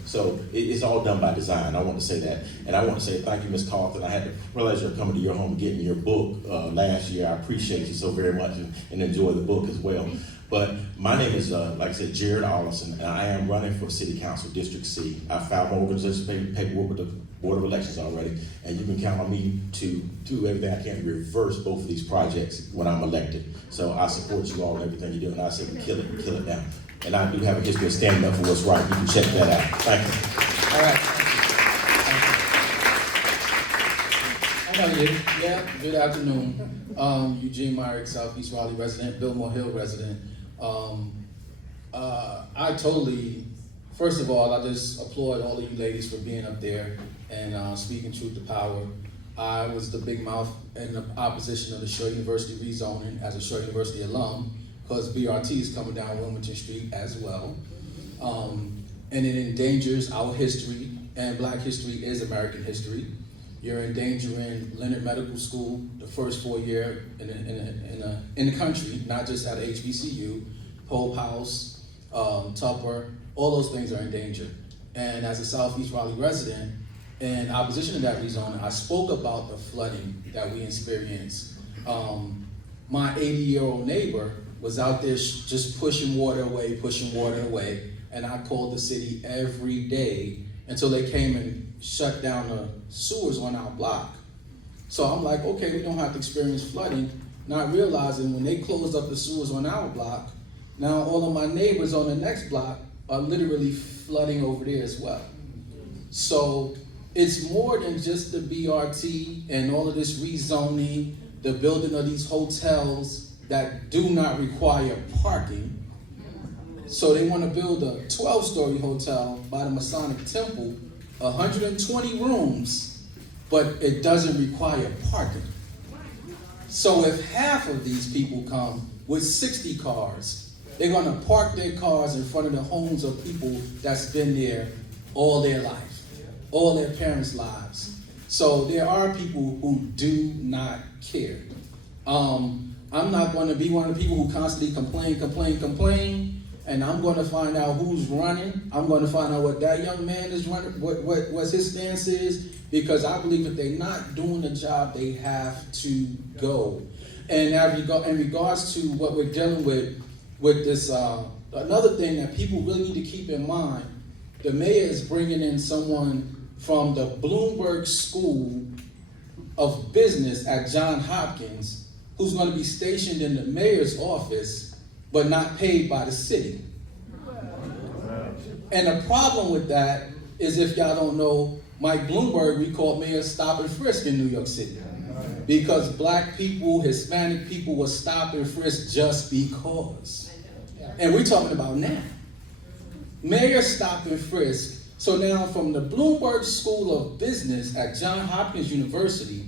So it's all done by design. I want to say that. And I want to say thank you, Ms. Carlton. I had the pleasure of coming to your home and getting your book last year. I appreciate you so very much and enjoy the book as well. But my name is, like I said, Jared Allison, and I am running for City Council District C. I filed my organization paperwork with the Board of Elections already, and you can count on me to do everything I can to reverse both of these projects when I'm elected. So I support you all in everything you do, and I say kill it now. And I do have a history of standing up for what's right. You can check that out. Thank you. All right. I know you. Yeah, good afternoon. Eugene Myrick, Southeast Raleigh resident, Billmore Hill resident. I totally, first of all, I just applaud all of you ladies for being up there and speaking truth to power. I was the big mouth in the opposition of the Shaw University rezoning as a Shaw University alum, because BRT is coming down Wilmington Street as well. And it endangers our history, and Black history is American history. You're endangering Leonard Medical School, the first 4 year in the country, not just at HBCU, Pope House, Tupper, all those things are in danger. And as a Southeast Raleigh resident, in opposition to that rezoning, I spoke about the flooding that we experienced. My 80-year-old neighbor was out there just pushing water away, and I called the city every day until they came and shut down the sewers on our block. So I'm like, okay, we don't have to experience flooding, not realizing when they closed up the sewers on our block, now all of my neighbors on the next block are literally flooding over there as well. So it's more than just the BRT and all of this rezoning, the building of these hotels that do not require parking. So they want to build a 12-story hotel by the Masonic Temple, 120 rooms, but it doesn't require parking. So if half of these people come with 60 cars, they're going to park their cars in front of the homes of people that's been there all their life, all their parents' lives. So there are people who do not care. I'm not going to be one of the people who constantly complain, and I'm going to find out who's running. I'm going to find out what that young man is running, what his stance is, because I believe if they're not doing the job, they have to go. And in regards to what we're dealing with this, another thing that people really need to keep in mind, the mayor is bringing in someone from the Bloomberg School of Business at Johns Hopkins, who's going to be stationed in the mayor's office, but not paid by the city. And the problem with that is, if y'all don't know, Mike Bloomberg, we called Mayor Stop and Frisk in New York City. Because black people, Hispanic people will stop and frisk just because. And we're talking about now. Mayor Stop and Frisk. So now from the Bloomberg School of Business at Johns Hopkins University,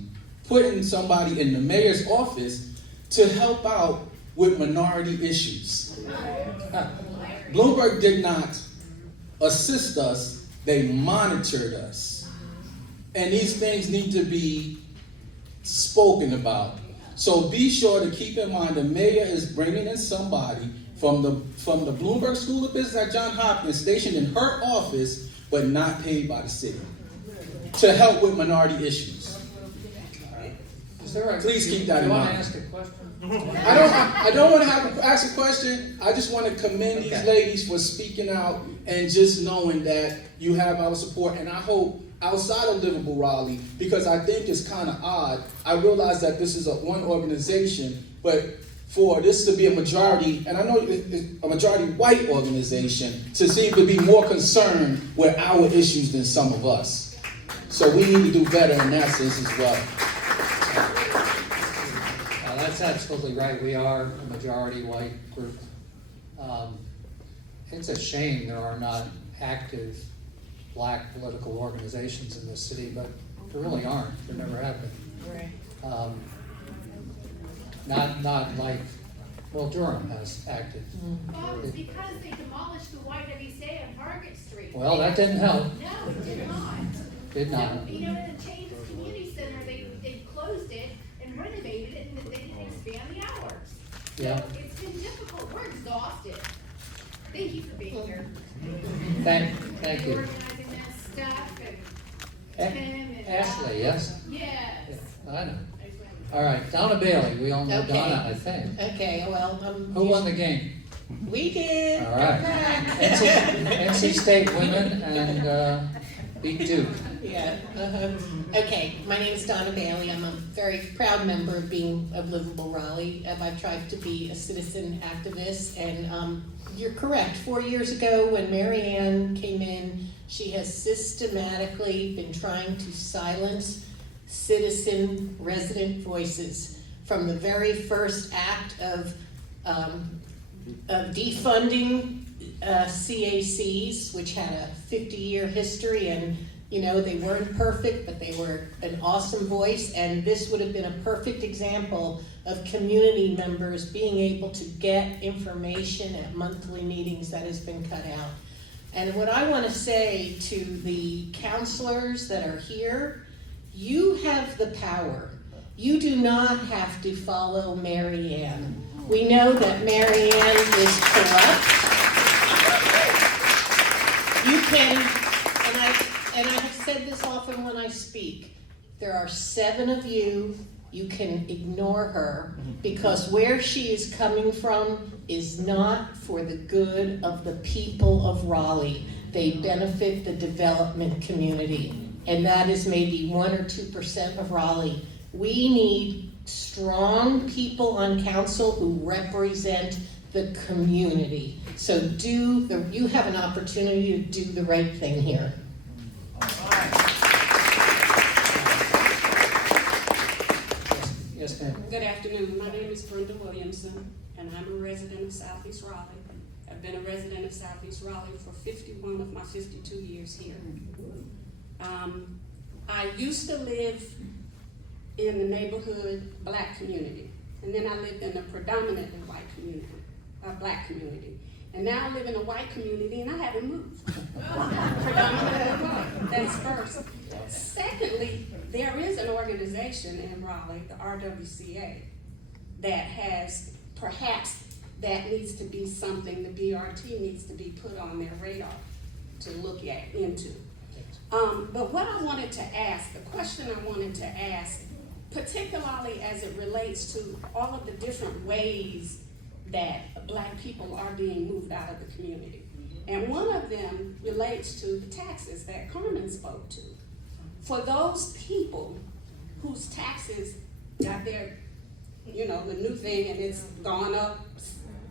putting somebody in the mayor's office to help out with minority issues. Bloomberg did not assist us, they monitored us. And these things need to be spoken about. So be sure to keep in mind the mayor is bringing in somebody from the Bloomberg School of Business at Johns Hopkins, stationed in her office, but not paid by the city, to help with minority issues. Please keep that in mind. You want to ask a question? I don't want to ask a question. I just want to commend these ladies for speaking out and just knowing that you have our support. And I hope outside of Livable Raleigh, because I think it's kind of odd. I realize that this is one organization, but for this to be a majority, and I know it's a majority white organization, to seem to be more concerned with our issues than some of us. So we need to do better in that sense as well. That's absolutely right. We are a majority white group. It's a shame there are not active black political organizations in this city, but there really aren't. There never have been. Right. Not like, well, Durham has active. Well, it's because they demolished the YWCA on Market Street. Well, that didn't help. No, it did not. Did not. No, you know, in the Chambers Community Center, they closed it and renovated it, and they didn't expand the hours. Yeah. So it's been difficult. We're exhausted. Thank you for being here. Thank you. Organizing that stuff and Tim and Ashley, yes? Yes. I know. All right, Donna Bailey, we all know Okay. Donna, I think. Okay, well, Who won the game? We did. All right. NC State women and beat Duke. Yeah. Okay, my name is Donna Bailey. I'm a very proud member of Livable Raleigh. I've tried to be a citizen activist, and you're correct. 4 years ago, when Mary Ann came in, she has systematically been trying to silence citizen resident voices from the very first act of defunding CACs, which had a 50-year history, and you know, they weren't perfect, but they were an awesome voice, and this would have been a perfect example of community members being able to get information at monthly meetings that has been cut out. And what I want to say to the counselors that are here, you have the power. You do not have to follow Mary Ann. We know that Mary Ann is corrupt. You can, and I have said this often when I speak, there are 7 of you you can ignore her, because where she is coming from is not for the good of the people of Raleigh. They benefit the development community, and that is maybe 1 or 2% of Raleigh. We need strong people on council who represent the community. So you have an opportunity to do the right thing here. Yes, ma'am. Good afternoon. My name is Brenda Williamson, and I'm a resident of Southeast Raleigh. I've been a resident of Southeast Raleigh for 51 of my 52 years here. I used to live in the neighborhood black community, and then I lived in a predominantly white community, a black community. And now I live in a white community, and I haven't moved. Predominantly white. That's first. Secondly, there is an organization in Raleigh, the RWCA, that has perhaps that needs to be something the BRT needs to be put on their radar to look into. But what I wanted to ask, the question I wanted to ask, particularly as it relates to all of the different ways that black people are being moved out of the community. And one of them relates to the taxes that Carmen spoke to. For those people whose taxes got their, the new thing and it's gone up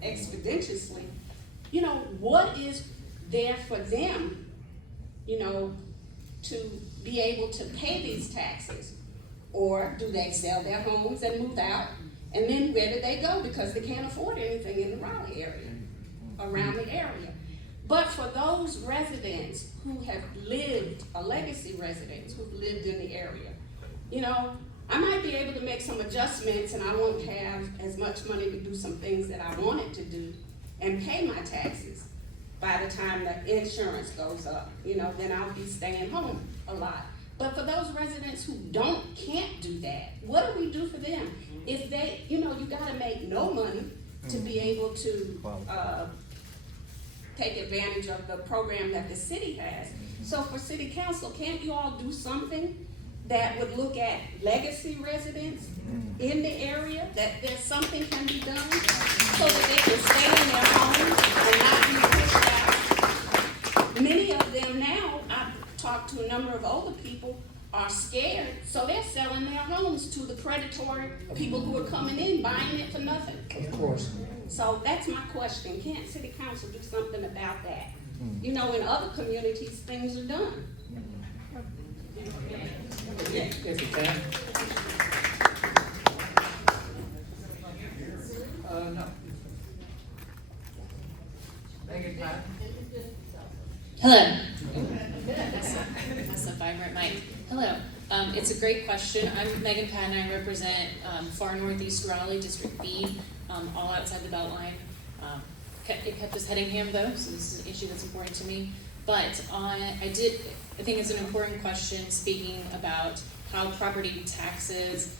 expeditiously, what is there for them, to be able to pay these taxes? Or do they sell their homes and move out? And then where do they go? Because they can't afford anything in the Raleigh area, around the area. But for those residents who have lived, legacy residents who've lived in the area, I might be able to make some adjustments and I won't have as much money to do some things that I wanted to do and pay my taxes by the time the insurance goes up. Then I'll be staying home a lot. But for those residents who can't do that, what do we do for them? If they, you gotta make no money to be able to take advantage of the program that the city has. So for city council, can't you all do something that would look at legacy residents in the area, that there's something can be done so that they can stay in their homes and not be pushed out? Many of them now, I've talked to a number of older people, are scared, so they're selling their homes to the predatory people who are coming in, buying it for nothing. Of course. So that's my question. Can't city council do something about that? In other communities, things are done. If you can. No. Megan Pat. Hello. That's a vibrant mic. Hello. It's a great question. I'm Megan Pat and I represent far northeast Raleigh, District B, all outside the Beltline. It kept us Headingham though, so this is an issue that's important to me. But I think it's an important question speaking about how property taxes,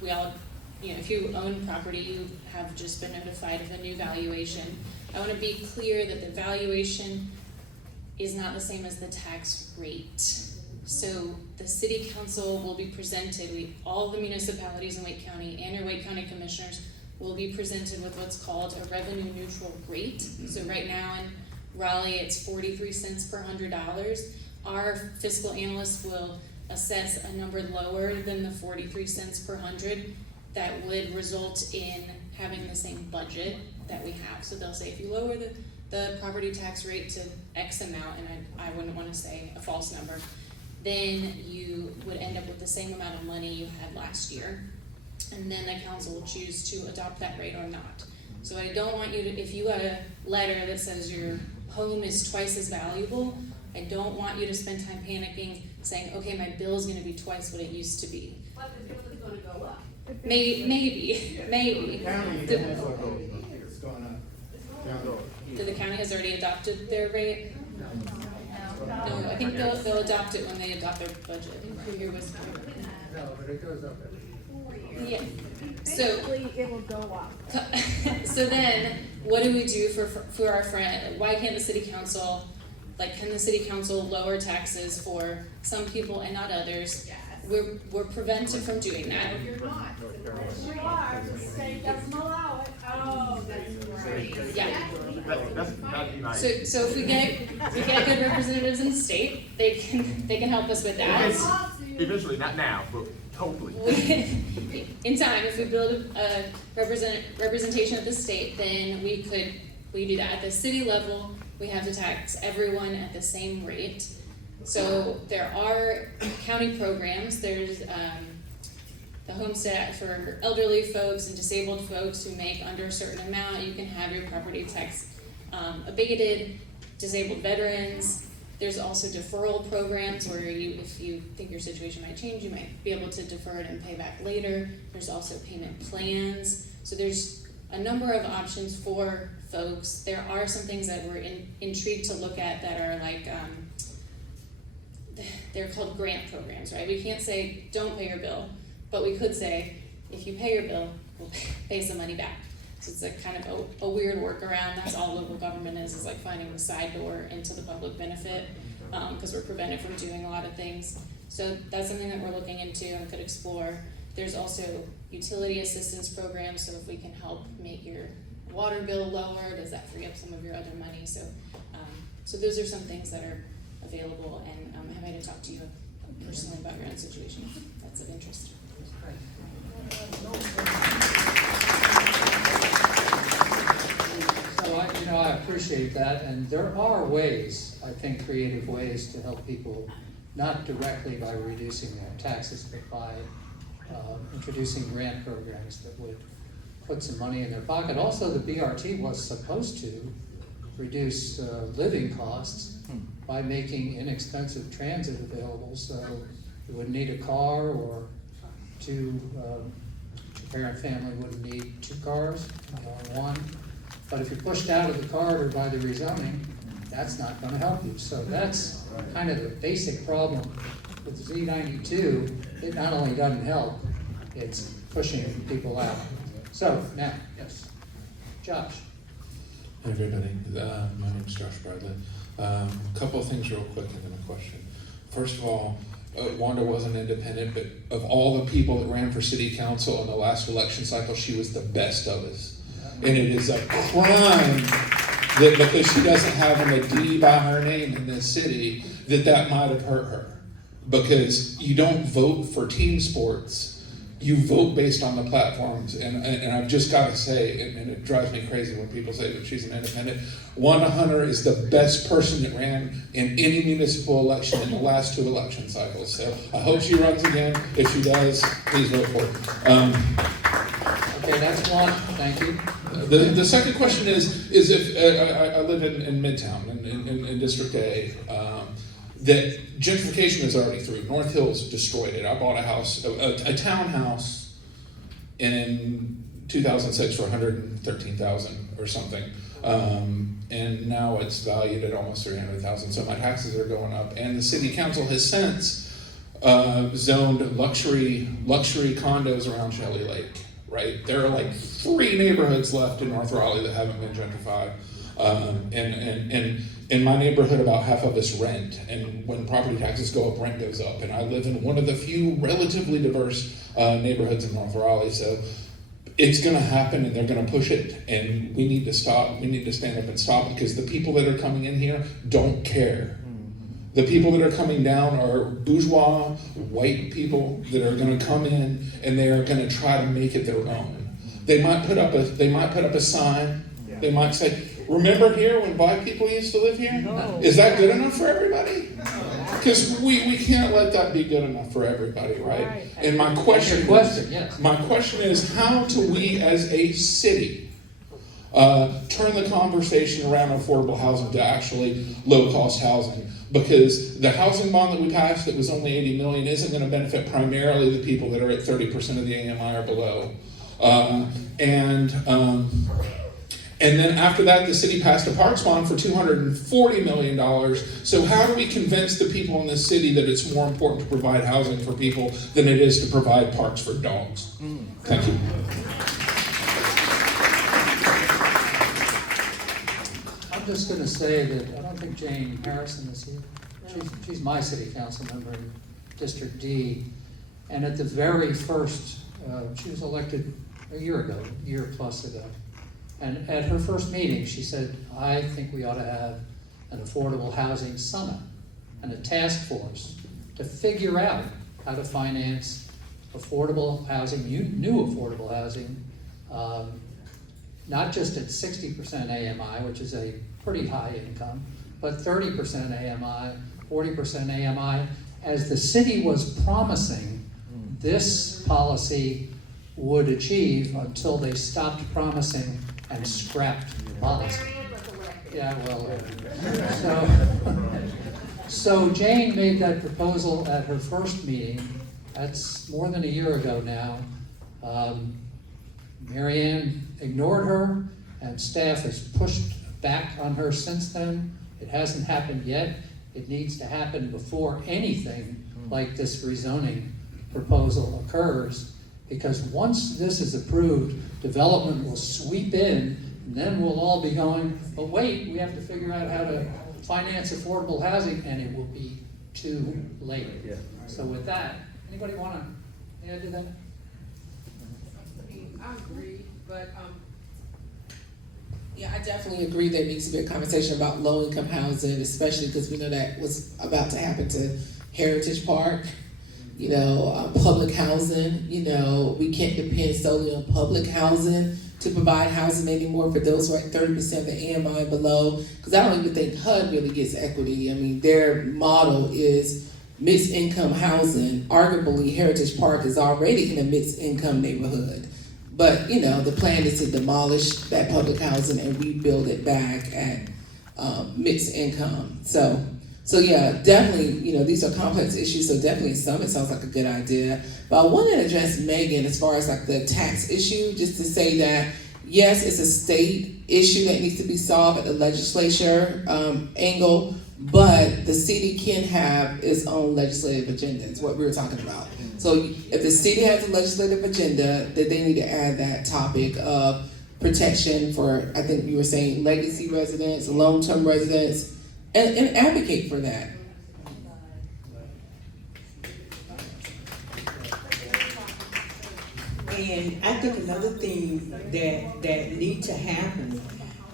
we all, if you own property, you have just been notified of a new valuation. I want to be clear that the valuation is not the same as the tax rate. So the city council will be presented, all the municipalities in Wake County and your Wake County commissioners will be presented with what's called a revenue neutral rate. So right now in Raleigh, it's 43 cents per $100. Our fiscal analyst will assess a number lower than the 43 cents per 100 that would result in having the same budget that we have. So they'll say if you lower the property tax rate to X amount, and I wouldn't want to say a false number, then you would end up with the same amount of money you had last year. And then the council will choose to adopt that rate or not. So I don't want you to, if you got a letter that says your home is twice as valuable, I don't want you to spend time panicking saying, okay, my bill is gonna be twice what it used to be. But the bill is gonna go up. Maybe. It's going up. The county has already adopted their rate? No, I think they'll adopt it when they adopt their budget. No, but it goes up every year. Yeah. So it will go up. So then, what do we do for our friend? Why can't the city council like, can the city council lower taxes for some people and not others? We're prevented from doing that. No, you're not. You are, the state doesn't allow it. Oh, that's right. Yeah. So if we get good representatives in the state, they can help us with that. Eventually, not now, but hopefully. In time, if we build a representation at the state, then we do that. At the city level, we have to tax everyone at the same rate. So there are county programs. There's the homestead for elderly folks and disabled folks who make under a certain amount. You can have your property tax abated. Disabled veterans. There's also deferral programs where if you think your situation might change, you might be able to defer it and pay back later. There's also payment plans. So there's a number of options for folks. There are some things that we're intrigued to look at that are like, they're called grant programs, right? We can't say, don't pay your bill, but we could say, if you pay your bill, we'll pay some money back. So it's a kind of a weird workaround. That's all local government is like finding the side door into the public benefit, because we're prevented from doing a lot of things. So that's something that we're looking into and could explore. There's also utility assistance programs, so if we can help make your water bill lower, does that free up some of your other money? So, so those are some things that are available, and I'm happy to talk to you personally about your own situation if that's of interest. So I appreciate that, and there are ways, I think, creative ways to help people, not directly by reducing their taxes, but by introducing grant programs that would put some money in their pocket. Also, the BRT was supposed to reduce living costs by making inexpensive transit available, so you wouldn't need a car, or two-parent family wouldn't need 2 cars, only 1. But if you're pushed out of the corridor by the rezoning, that's not gonna help you. So that's kind of the basic problem with Z92. It not only doesn't help, it's pushing people out. So now, yes, Josh. Hi everybody, my name is Josh Bradley. A couple of things real quick and then a question. First of all, Wanda wasn't independent, but of all the people that ran for city council in the last election cycle, she was the best of us. And it is a crime that because she doesn't have an ID by her name in this city, that might have hurt her. Because you don't vote for team sports, you vote based on the platforms. And I've just got to say, and it drives me crazy when people say that she's an independent, Wanda Hunter is the best person that ran in any municipal election in the last 2 election cycles. So I hope she runs again. If she does, please vote for her. Okay, that's one. Thank you. The second question is if I live in Midtown, in District A, that gentrification is already through. North Hills destroyed it. I bought a house, a townhouse in 2006 for $113,000 or something. And now it's valued at almost $300,000. So my taxes are going up. And the city council has since zoned luxury condos around Shelley Lake. Right, there are like 3 neighborhoods left in North Raleigh that haven't been gentrified, and in my neighborhood, about half of us rent. And when property taxes go up, rent goes up. And I live in one of the few relatively diverse neighborhoods in North Raleigh, so it's going to happen, and they're going to push it. And we need to stop. We need to stand up and stop it, because the people that are coming in here don't care. The people that are coming down are bourgeois, white people that are going to come in and they are going to try to make it their own. They might put up a sign. They might say, "Remember here when black people used to live here?" No. Is that good enough for everybody? Because we can't let that be good enough for everybody, right? And my question is, how do we as a city turn the conversation around affordable housing to actually low-cost housing? Because the housing bond that we passed that was only $80 million isn't going to benefit primarily the people that are at 30% of the AMI or below. And then after that, the city passed a parks bond for $240 million. So how do we convince the people in this city that it's more important to provide housing for people than it is to provide parks for dogs? Thank you. just gonna say that I don't think Jane Harrison is here. She's my city council member in District D. And at the very first, she was elected a year plus ago. And at her first meeting, she said, I think we ought to have an affordable housing summit and a task force to figure out how to finance affordable housing, new affordable housing, not just at 60% AMI, which is a pretty high income, but 30% AMI, 40% AMI, as the city was promising this policy would achieve until they stopped promising and scrapped the policy. Yeah, well, so Jane made that proposal at her first meeting. That's more than a year ago now. Marianne ignored her, and staff has pushed back on her since then. It hasn't happened yet. It needs to happen before anything like this rezoning proposal occurs, because once this is approved, development will sweep in, and then we'll all be going, but wait, we have to figure out how to finance affordable housing, and it will be too late. Yeah. So with that, anybody want to add to that? I agree, but yeah, I definitely agree there needs to be a conversation about low-income housing, especially because we know that was about to happen to Heritage Park. You know, public housing, you know, we can't depend solely on public housing to provide housing anymore for those who are at 30% of the AMI and below, because I don't even think HUD really gets equity. I mean, their model is mixed income housing. Arguably, Heritage Park is already in a mixed income neighborhood. But, you know, the plan is to demolish that public housing and rebuild it back at mixed income. So yeah, definitely, you know, these are complex issues, so definitely some, it sounds like a good idea. But I wanted to address Megan as far as like the tax issue, just to say that, yes, it's a state issue that needs to be solved at the legislature angle, but the city can have its own legislative agenda, is what we were talking about. So if the city has a legislative agenda, then they need to add that topic of protection for, I think you were saying, legacy residents, long-term residents, and advocate for that. And I think another thing that needs to happen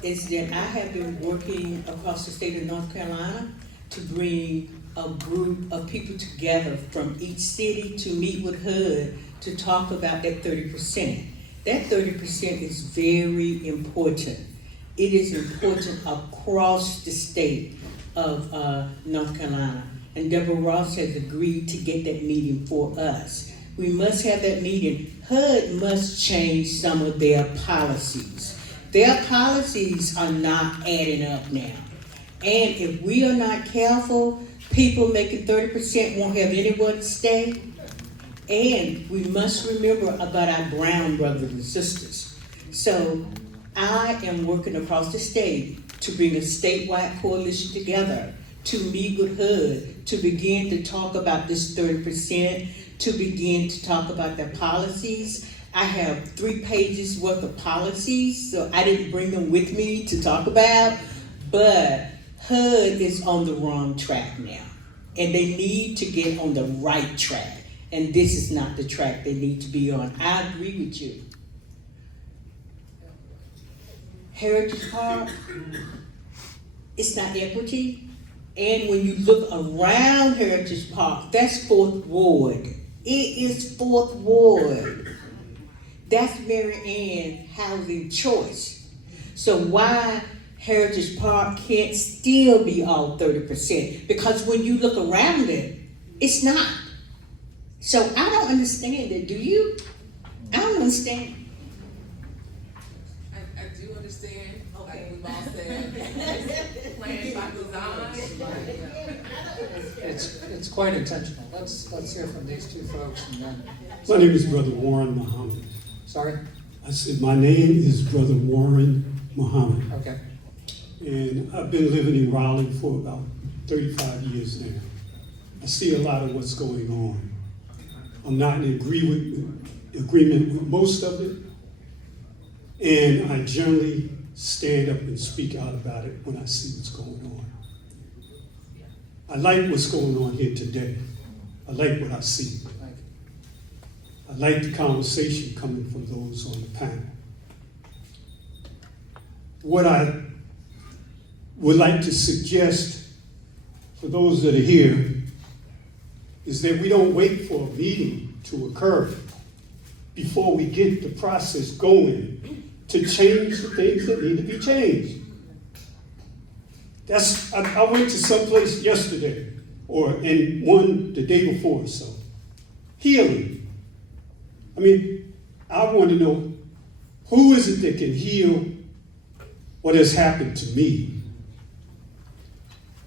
is that I have been working across the state of North Carolina to bring a group of people together from each city to meet with HUD to talk about that 30%. That 30% is very important. It is important across the state of North Carolina. And Deborah Ross has agreed to get that meeting for us. We must have that meeting. HUD must change some of their policies. Their policies are not adding up now. And if we are not careful, people making 30% won't have anywhere to stay. And we must remember about our brown brothers and sisters. So I am working across the state to bring a statewide coalition together to meet with HUD, to begin to talk about this 30%, to begin to talk about their policies. I have 3 pages worth of policies, so I didn't bring them with me to talk about, but HUD is on the wrong track now, and they need to get on the right track, and this is not the track they need to be on. I agree with you. Heritage Park, it's not equity, and when you look around Heritage Park, that's 4th Ward. It is 4th Ward. That's Mary Ann housing choice. So why Heritage Park can't still be all 30%? Because when you look around it, it's not. So I don't understand it, do you? I don't understand. I do understand, like we've all said, planned by design. It's quite intentional. Let's hear from these 2 folks and then. My name is Brother Warren Muhammad. Sorry? I said my name is Brother Warren Muhammad. Okay. And I've been living in Raleigh for about 35 years now. I see a lot of what's going on. I'm not in agreement with most of it. And I generally stand up and speak out about it when I see what's going on. I like what's going on here today. I like what I see. I like the conversation coming from those on the panel. What I would like to suggest for those that are here is that we don't wait for a meeting to occur before we get the process going to change the things that need to be changed. I went to some place yesterday, and one the day before or so. Healing. I mean, I want to know, who is it that can heal what has happened to me?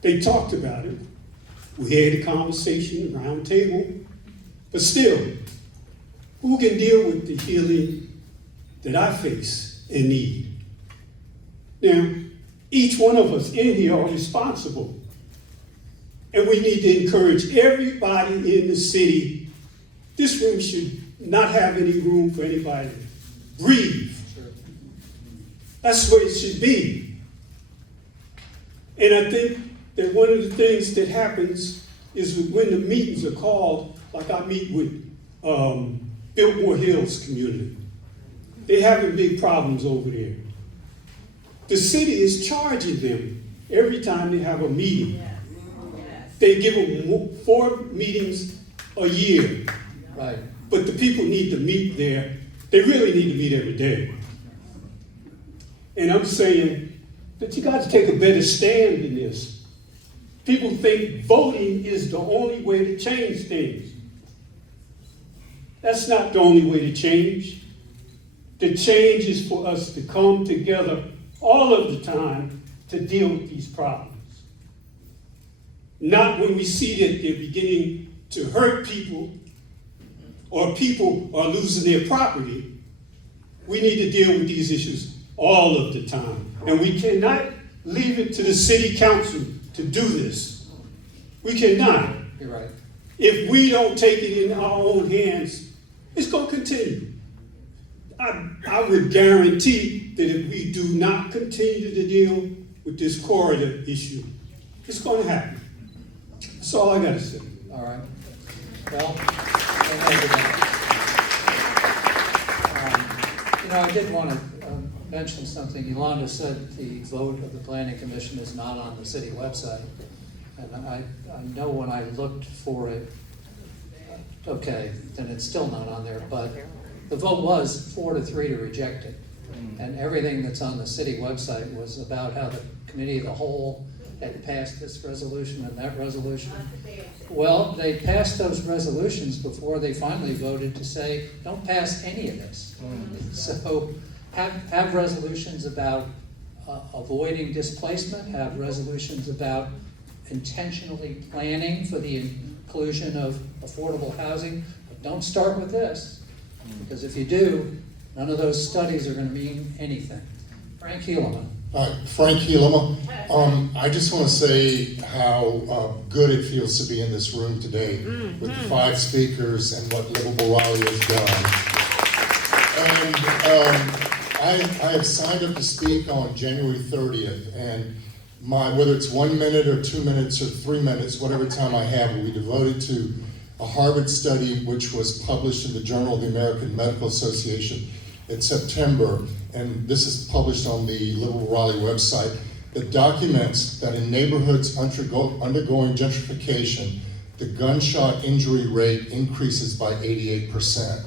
They talked about it. We had a conversation, round table, but still, who can deal with the healing that I face and need? Now, each one of us in here are responsible. And we need to encourage everybody in the city. This room should not have any room for anybody to breathe. That's what it should be. And I think that one of the things that happens is when the meetings are called, like I meet with Biltmore Hills community. They're having big problems over there. The city is charging them every time they have a meeting. They give them 4 meetings a year. Right. But the people need to meet there. They really need to meet every day. And I'm saying that you got to take a better stand in this. People think voting is the only way to change things. That's not the only way to change. The change is for us to come together all of the time to deal with these problems. Not when we see that they're beginning to hurt people or people are losing their property. We need to deal with these issues all of the time. And we cannot leave it to the city council to do this. We cannot. You're right. If we don't take it in our own hands, it's going to continue. I would guarantee that if we do not continue to deal with this corridor issue, it's going to happen. That's all I got to say. All right. Well, thank you. I did want to mention something. Yolanda said the vote of the Planning Commission is not on the city website. And I know when I looked for it, okay, then it's still not on there, but the vote was 4-3 to reject it. And everything that's on the city website was about how the committee of the whole had passed this resolution and that resolution. Well, they passed those resolutions before they finally voted to say, don't pass any of this. So have resolutions about avoiding displacement, have resolutions about intentionally planning for the inclusion of affordable housing, but don't start with this. Because if you do, none of those studies are going to mean anything. Frank Helema. Frank Helema. I just want to say how good it feels to be in this room today with the 5 speakers and what Livable Raleigh has done. And I have signed up to speak on January 30th, and whether it's 1 minute or 2 minutes or 3 minutes, whatever time I have, will be devoted to a Harvard study which was published in the Journal of the American Medical Association in September, and this is published on the Livable Raleigh website, that documents that in neighborhoods undergoing gentrification, the gunshot injury rate increases by 88%.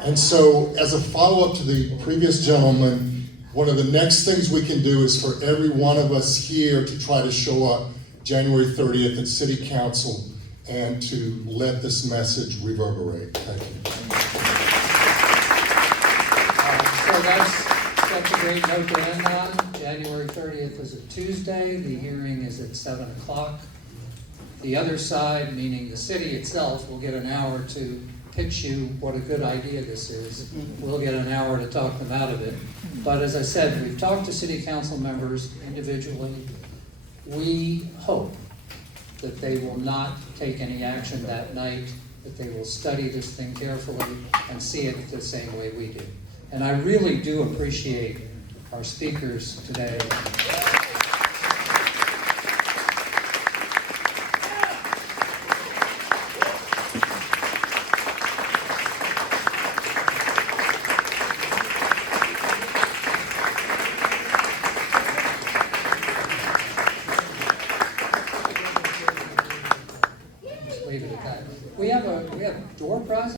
And so, as a follow-up to the previous gentleman, one of the next things we can do is for every one of us here to try to show up January 30th at City Council and to let this message reverberate. Thank you. So that's a great note to end on. January 30th is a Tuesday. The hearing is at 7 o'clock. The other side, meaning the city itself, will get an hour to pitch you what a good idea this is. We'll get an hour to talk them out of it. But as I said, we've talked to city council members individually. We hope that they will not take any action that night, that they will study this thing carefully and see it the same way we do. And I really do appreciate our speakers today. Just leave it at that. We have door prizes.